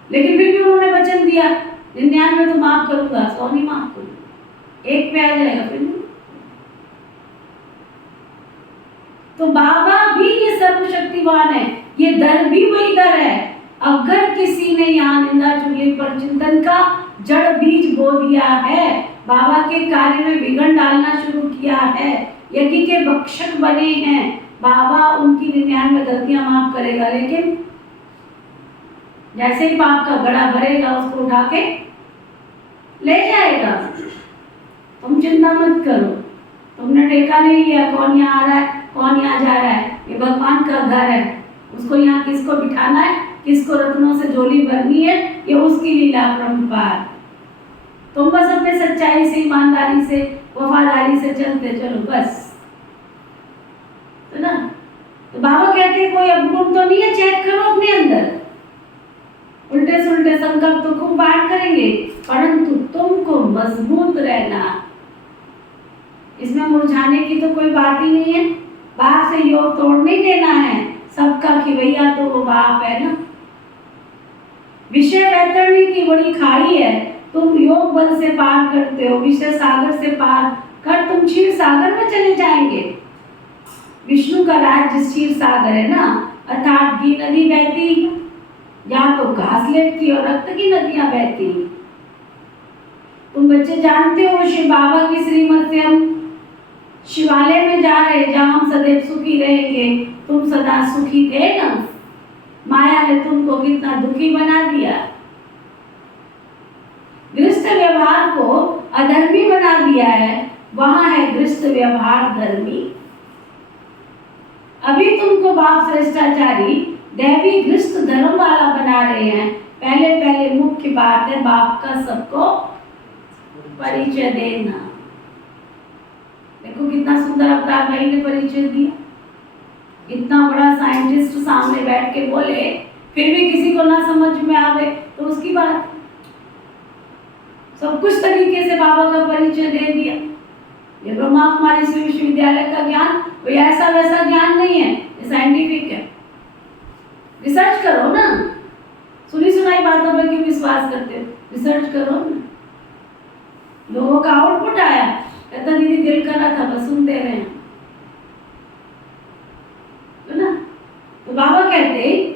लेकिन फिर भी उन्होंने वचन दिया 99 तो माफ करूंगा, 100 नहीं माफ करूंगा, 1 पे आ जाएगा फिर। तो बाबा भी ये सर्वशक्तिवान है, ये दर भी वही दर है। अगर किसी ने यहाँ निंदा चुगली पर चिंतन का जड़ बीज बो दिया है, बाबा के कार्य में विघन डालना शुरू किया है, यज्ञ के भक्षक बने हैं, बाबा उनकी 99 गलतियां माफ करेगा, लेकिन जैसे ही पाप का घड़ा भरेगा उसको उठा के ले जाएगा। तुम चिंता मत करो, तुमने टेका नहीं लिया कौन यहाँ आ रहा है कौन यहाँ जा रहा है, ये भगवान का घर है। उसको यहाँ किसको बिठाना है, किसको रत्नों से झोली भरनी है, ये उसकी लीला परंपार। तुम बस अपने सच्चाई से, ईमानदारी से, वफादारी से चलते चलो बस, है ना। तो बाबा कहते हैं कोई अवगुण तो नहीं है, चेक करो अपने अंदर। उल्टे सुल्टे संकल्प तो खूब बात करेंगे, परंतु तुमको मजबूत रहना, इसमें मुरझाने की तो कोई बात ही नहीं है। बाप से योग तोड़ नहीं देना है, सबका खिवैया तो वो बाप है ना। विषय वैतरणी की बड़ी खाई है, तुम योग बल से पार करते हो, विषय सागर से पार कर तुम क्षीर सागर में चले जाएंगे। विष्णु का राज्य क्षीर सागर है ना, अर्थात घी नदी बहती यहाँ तो घासलेट की और रक्त की नदियां बहती हैं। तुम बच्चे जानते हो शिव बाबा की श्रीमत से हम शिवालय में जा रहे हैं, जहाँ हम सदैव सुखी रहेंगे। तुम सदा सुखी थे ना, माया ने तुमको कितना दुखी बना दिया। गृहस्थ व्यवहार को अधर्मी बना दिया है, वहां है गृहस्थ व्यवहार धर्मी। अभी तुमको बाप श्रेष्ठाचारी दैवी गृहस्थ धर्म वाला बना रहे हैं। पहले पहले मुख्य बात है बाप का सबको परिचय देना। देखो कितना सुंदर अवतार भाई ने परिचय दिया। इतना बड़ा साइंटिस्ट सामने बैठ के बोले, फिर भी किसी को ना समझ में आवे तो उसकी बात। सब कुछ तरीके से बाबा का परिचय दे दिया। ये ब्रह्मा कुमारी विश्वविद्यालय का ज्ञान कोई ऐसा वैसा ज्ञान नहीं है, ये साइंटिफिक है। रिसर्च करो ना, सुनी सुनाई बातों पर क्यों विश्वास करते हो? रिसर्च करो ना। लोगों का आउटपुट आया, कहता दीदी दिल कर रहा था बस सुनते रहे, तो ना। तो बाबा कहते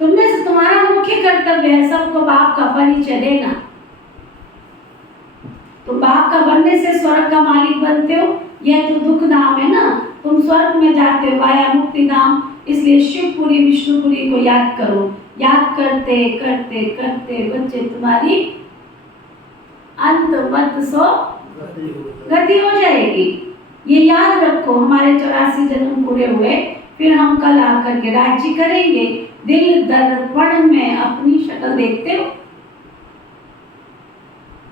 तुमने से तुम्हारा मुख्य कर्तव्य है सबको बाप का परिचय देना। तुम बाप का बनने से स्वर्ग का मालिक बनते हो। यह तो दुख धाम है ना, तुम स्वर्ग में जाते हो वाया मुक्ति धाम। इसलिए शिवपुरी विष्णुपुरी को याद करो। याद करते करते करते बच्चे तुम्हारी अंत मत सो गति हो जाएगी। ये याद रखो, हमारे 84 जन्म पूरे हुए, फिर हम कल आकर के राज्य करेंगे। दिल दर्पण में अपनी शक्ल देखते हो?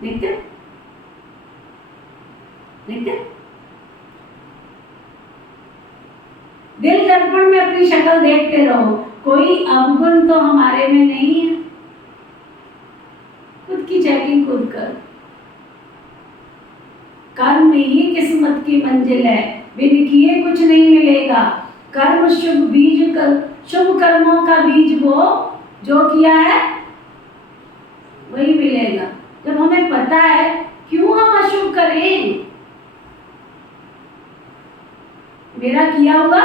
देखते हो? देखते हो? दिल दर्पण में अपनी शक्ल देखते रहो। कोई अवगुण तो हमारे में नहीं है। खुद की चेकिंग खुद करो। कर्म ही किस्मत की मंजिल है, बिन किए कुछ नहीं मिलेगा। कर्म शुभ बीज कर, शुभ कर्मों का बीज वो जो किया है वही मिलेगा। जब हमें पता है क्यों हम अशुभ करें, मेरा किया हुआ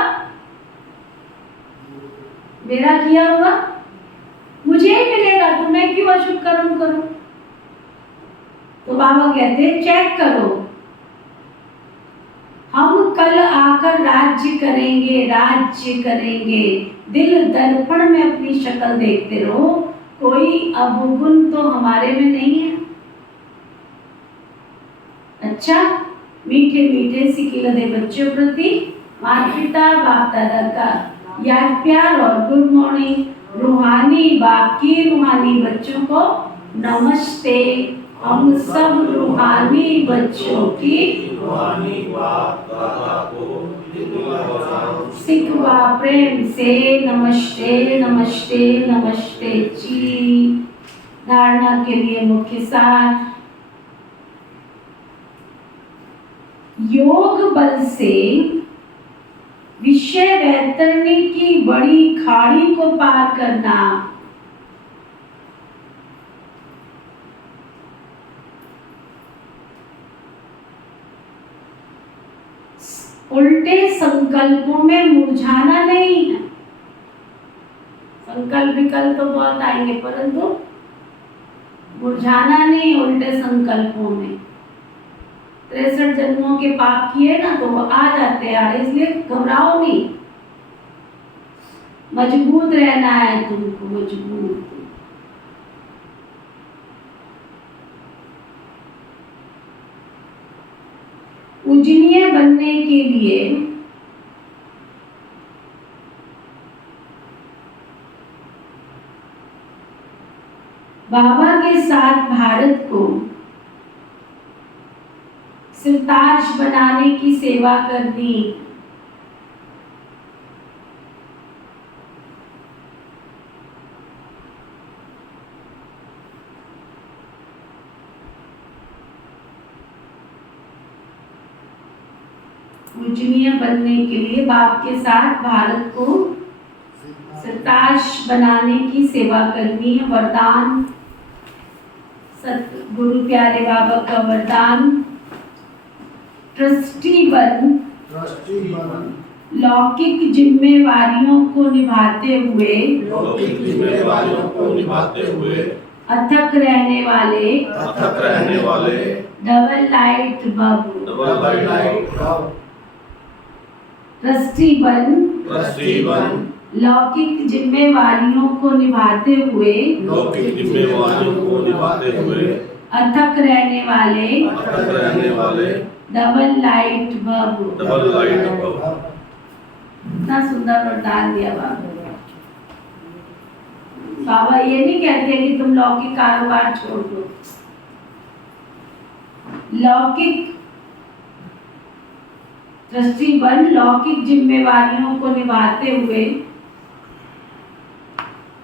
मुझे ही मिलेगा, तो मैं क्यों अशुभ कर्म करूं? तो बाबा कहते हैं चेक करो, हम कल आकर राज्य करेंगे। दिल दर्पण में अपनी शक्ल देखते रहो। कोई अवगुण तो हमारे में नहीं है। अच्छा, मीठे मीठे सिकिलदे बच्चों प्रति माता पिता बाप दादा का याद प्यार और गुड मॉर्निंग। रूहानी बाप की रूहानी बच्चों को नमस्ते। हम सब रूहानी बच्चों की रूहानी बाप दादा को सिखवा प्रेम से नमस्ते नमस्ते नमस्ते जी। धारणा के लिए मुख्य सार, योग बल से विषय वैतरणी की बड़ी खाड़ी को पार करना। उल्टे संकल्पों में मुरझाना नहीं है। संकल्प विकल्प तो बहुत आएंगे, परंतु मुरझाना नहीं उल्टे संकल्पों में। 63 जन्मों के पाप किए ना तो वो आ जाते हैं, इसलिए घबराओ नहीं। मजबूत रहना है तुमको, मजबूत। पूजनीय बनने के लिए बाबा के साथ भारत को सिरताज बनाने की सेवा करनी। पूजनीय बनने के लिए बाप के साथ भारत को सिरताज बनाने की सेवा करनी है। वरदान, सतगुरु प्यारे बाबा का वरदान, ट्रस्टी बन लौकिक जिम्मेवारियों को निभाते हुए लौकिक जिम्मेवारियों को निभाते हुए अथक रहने वाले डबल लाइट बल्ब ट्रस्टी बन लौकिक जिम्मेवारियों को निभाते हुए अथक रहने वाले डबल लाइट बल्ब। इतना सुंदर वरदान दिया बाबा। बाबा ये नहीं कहते कि तुम लौकिक कारोबार छोड़ दो। लौकिक ट्रस्टी बन लौकिक जिम्मेवारियों को निभाते हुए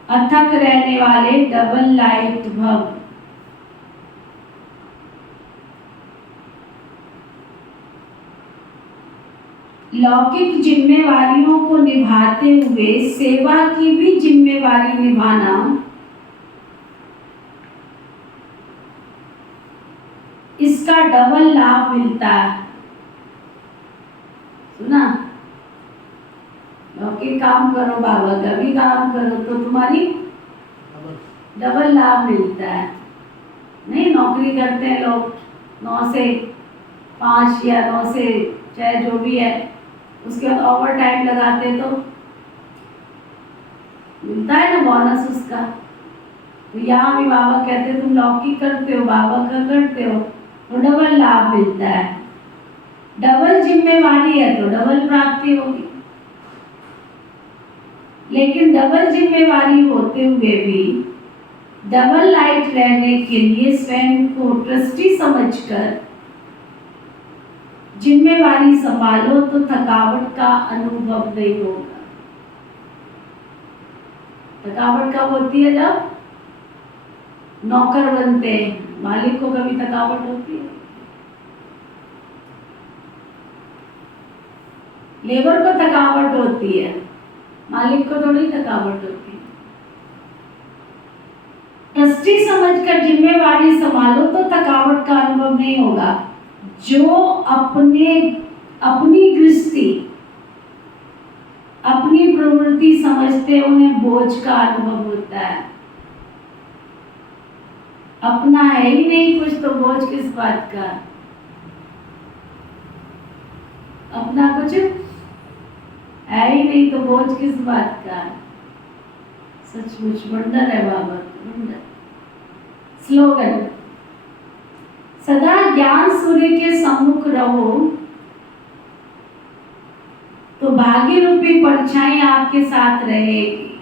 अथक रहने वाले डबल लाइट बल्ब। लौकिक जिम्मेवारियों को निभाते हुए सेवा की भी जिम्मेवारी निभाना इसका डबल लाभ मिलता है। सुना, लौकिक काम करो, बाबा का भी काम करो तो तुम्हारी डबल लाभ मिलता है। नहीं, नौकरी करते हैं लोग 9 से 5 या 9 से 6 जो भी है, उसके बाद ओवर टाइम लगाते तो मिलता है ना बोनस उसका। तो यहाँ भी बाबा कहते तुम लौकिक करते हो, बाबा का करते हो तो डबल लाभ मिलता है। डबल जिम्मेवारी है तो डबल प्राप्ति होगी। लेकिन डबल जिम्मेवारी होते हुए भी डबल लाइट रहने के लिए स्वयं को ट्रस्टी समझकर जिम्मेवारी संभालो तो थकावट का अनुभव नहीं होगा। थकावट कब होती है? जब नौकर बनते हैं। मालिक को कभी थकावट होती है? लेबर को थकावट होती है, मालिक को थोड़ी थकावट होती है। ट्रस्टी समझकर जिम्मेवारी संभालो तो थकावट का अनुभव नहीं होगा। जो अपनी गृहस्थी अपनी प्रवृत्ति समझते उन्हें बोझ का अनुभव होता है। अपना है ही नहीं कुछ तो बोझ किस बात का? अपना कुछ है ही नहीं तो बोझ किस बात का? सचमुच वंडर है बाबा, वंडर। स्लोगन, सदा ज्ञान सूर्य के सम्मुख रहो तो भाग्य रूपी परछाई आपके साथ रहेगी।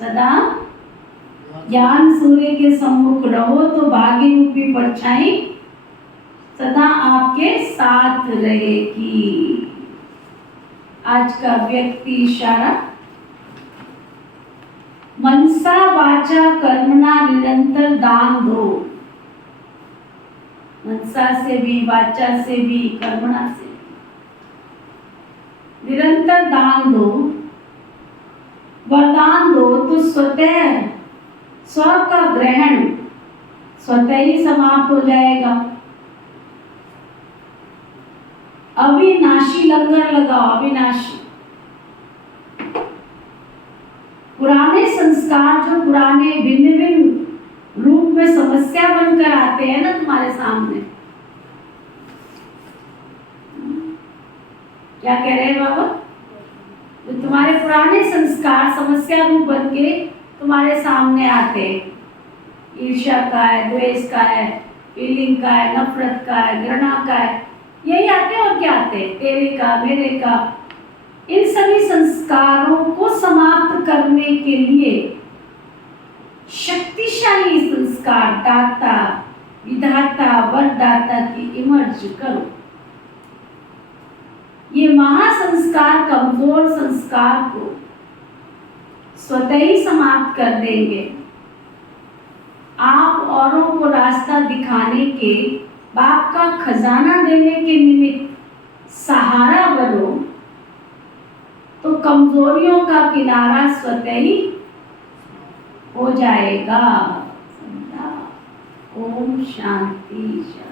सदा ज्ञान सूर्य के सम्मुख रहो तो भाग्य रूपी परछाई सदा आपके साथ रहेगी। आज का व्यक्ति इशारा, मनसा वाचा कर्मणा निरंतर दान दो। मनसा से भी, वाचा से भी, कर्मणा से निरंतर दान दो, वरदान दो तो स्वतः स्व का ग्रहण स्वतः ही समाप्त हो जाएगा। अविनाशी लंगर लगाओ, अविनाशी। पुराने संस्कार जो पुराने भिन्न भिन्न रूप में समस्या बनकर आते हैं ना तुम्हारे सामने, क्या कह रहे हैं बाबा? तो तुम्हारे पुराने संस्कार समस्या रूप बन के तुम्हारे सामने आते हैं। ईर्ष्या का है, द्वेष का है, फीलिंग का है, नफरत का है, घृणा का है, यही आते हैं। और क्या आते हैं? तेरे का, मेरे का। इन सभी संस्कारों को समाप्त करने के लिए शक्तिशाली संस्कार दाता, विधाता, वरदाता की इमर्ज करो। ये महासंस्कार कमजोर संस्कार को स्वतः ही समाप्त कर देंगे। आप औरों को रास्ता दिखाने के, बाप का खजाना देने के निमित्त सहारा बनो तो कमजोरियों का किनारा स्वतः ही हो जाएगा। ओम शांति शांति।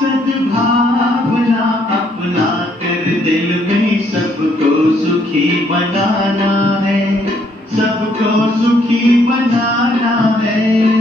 सद्भावना अपना कर दिल में सबको सुखी बनाना है, सबको सुखी बनाना है।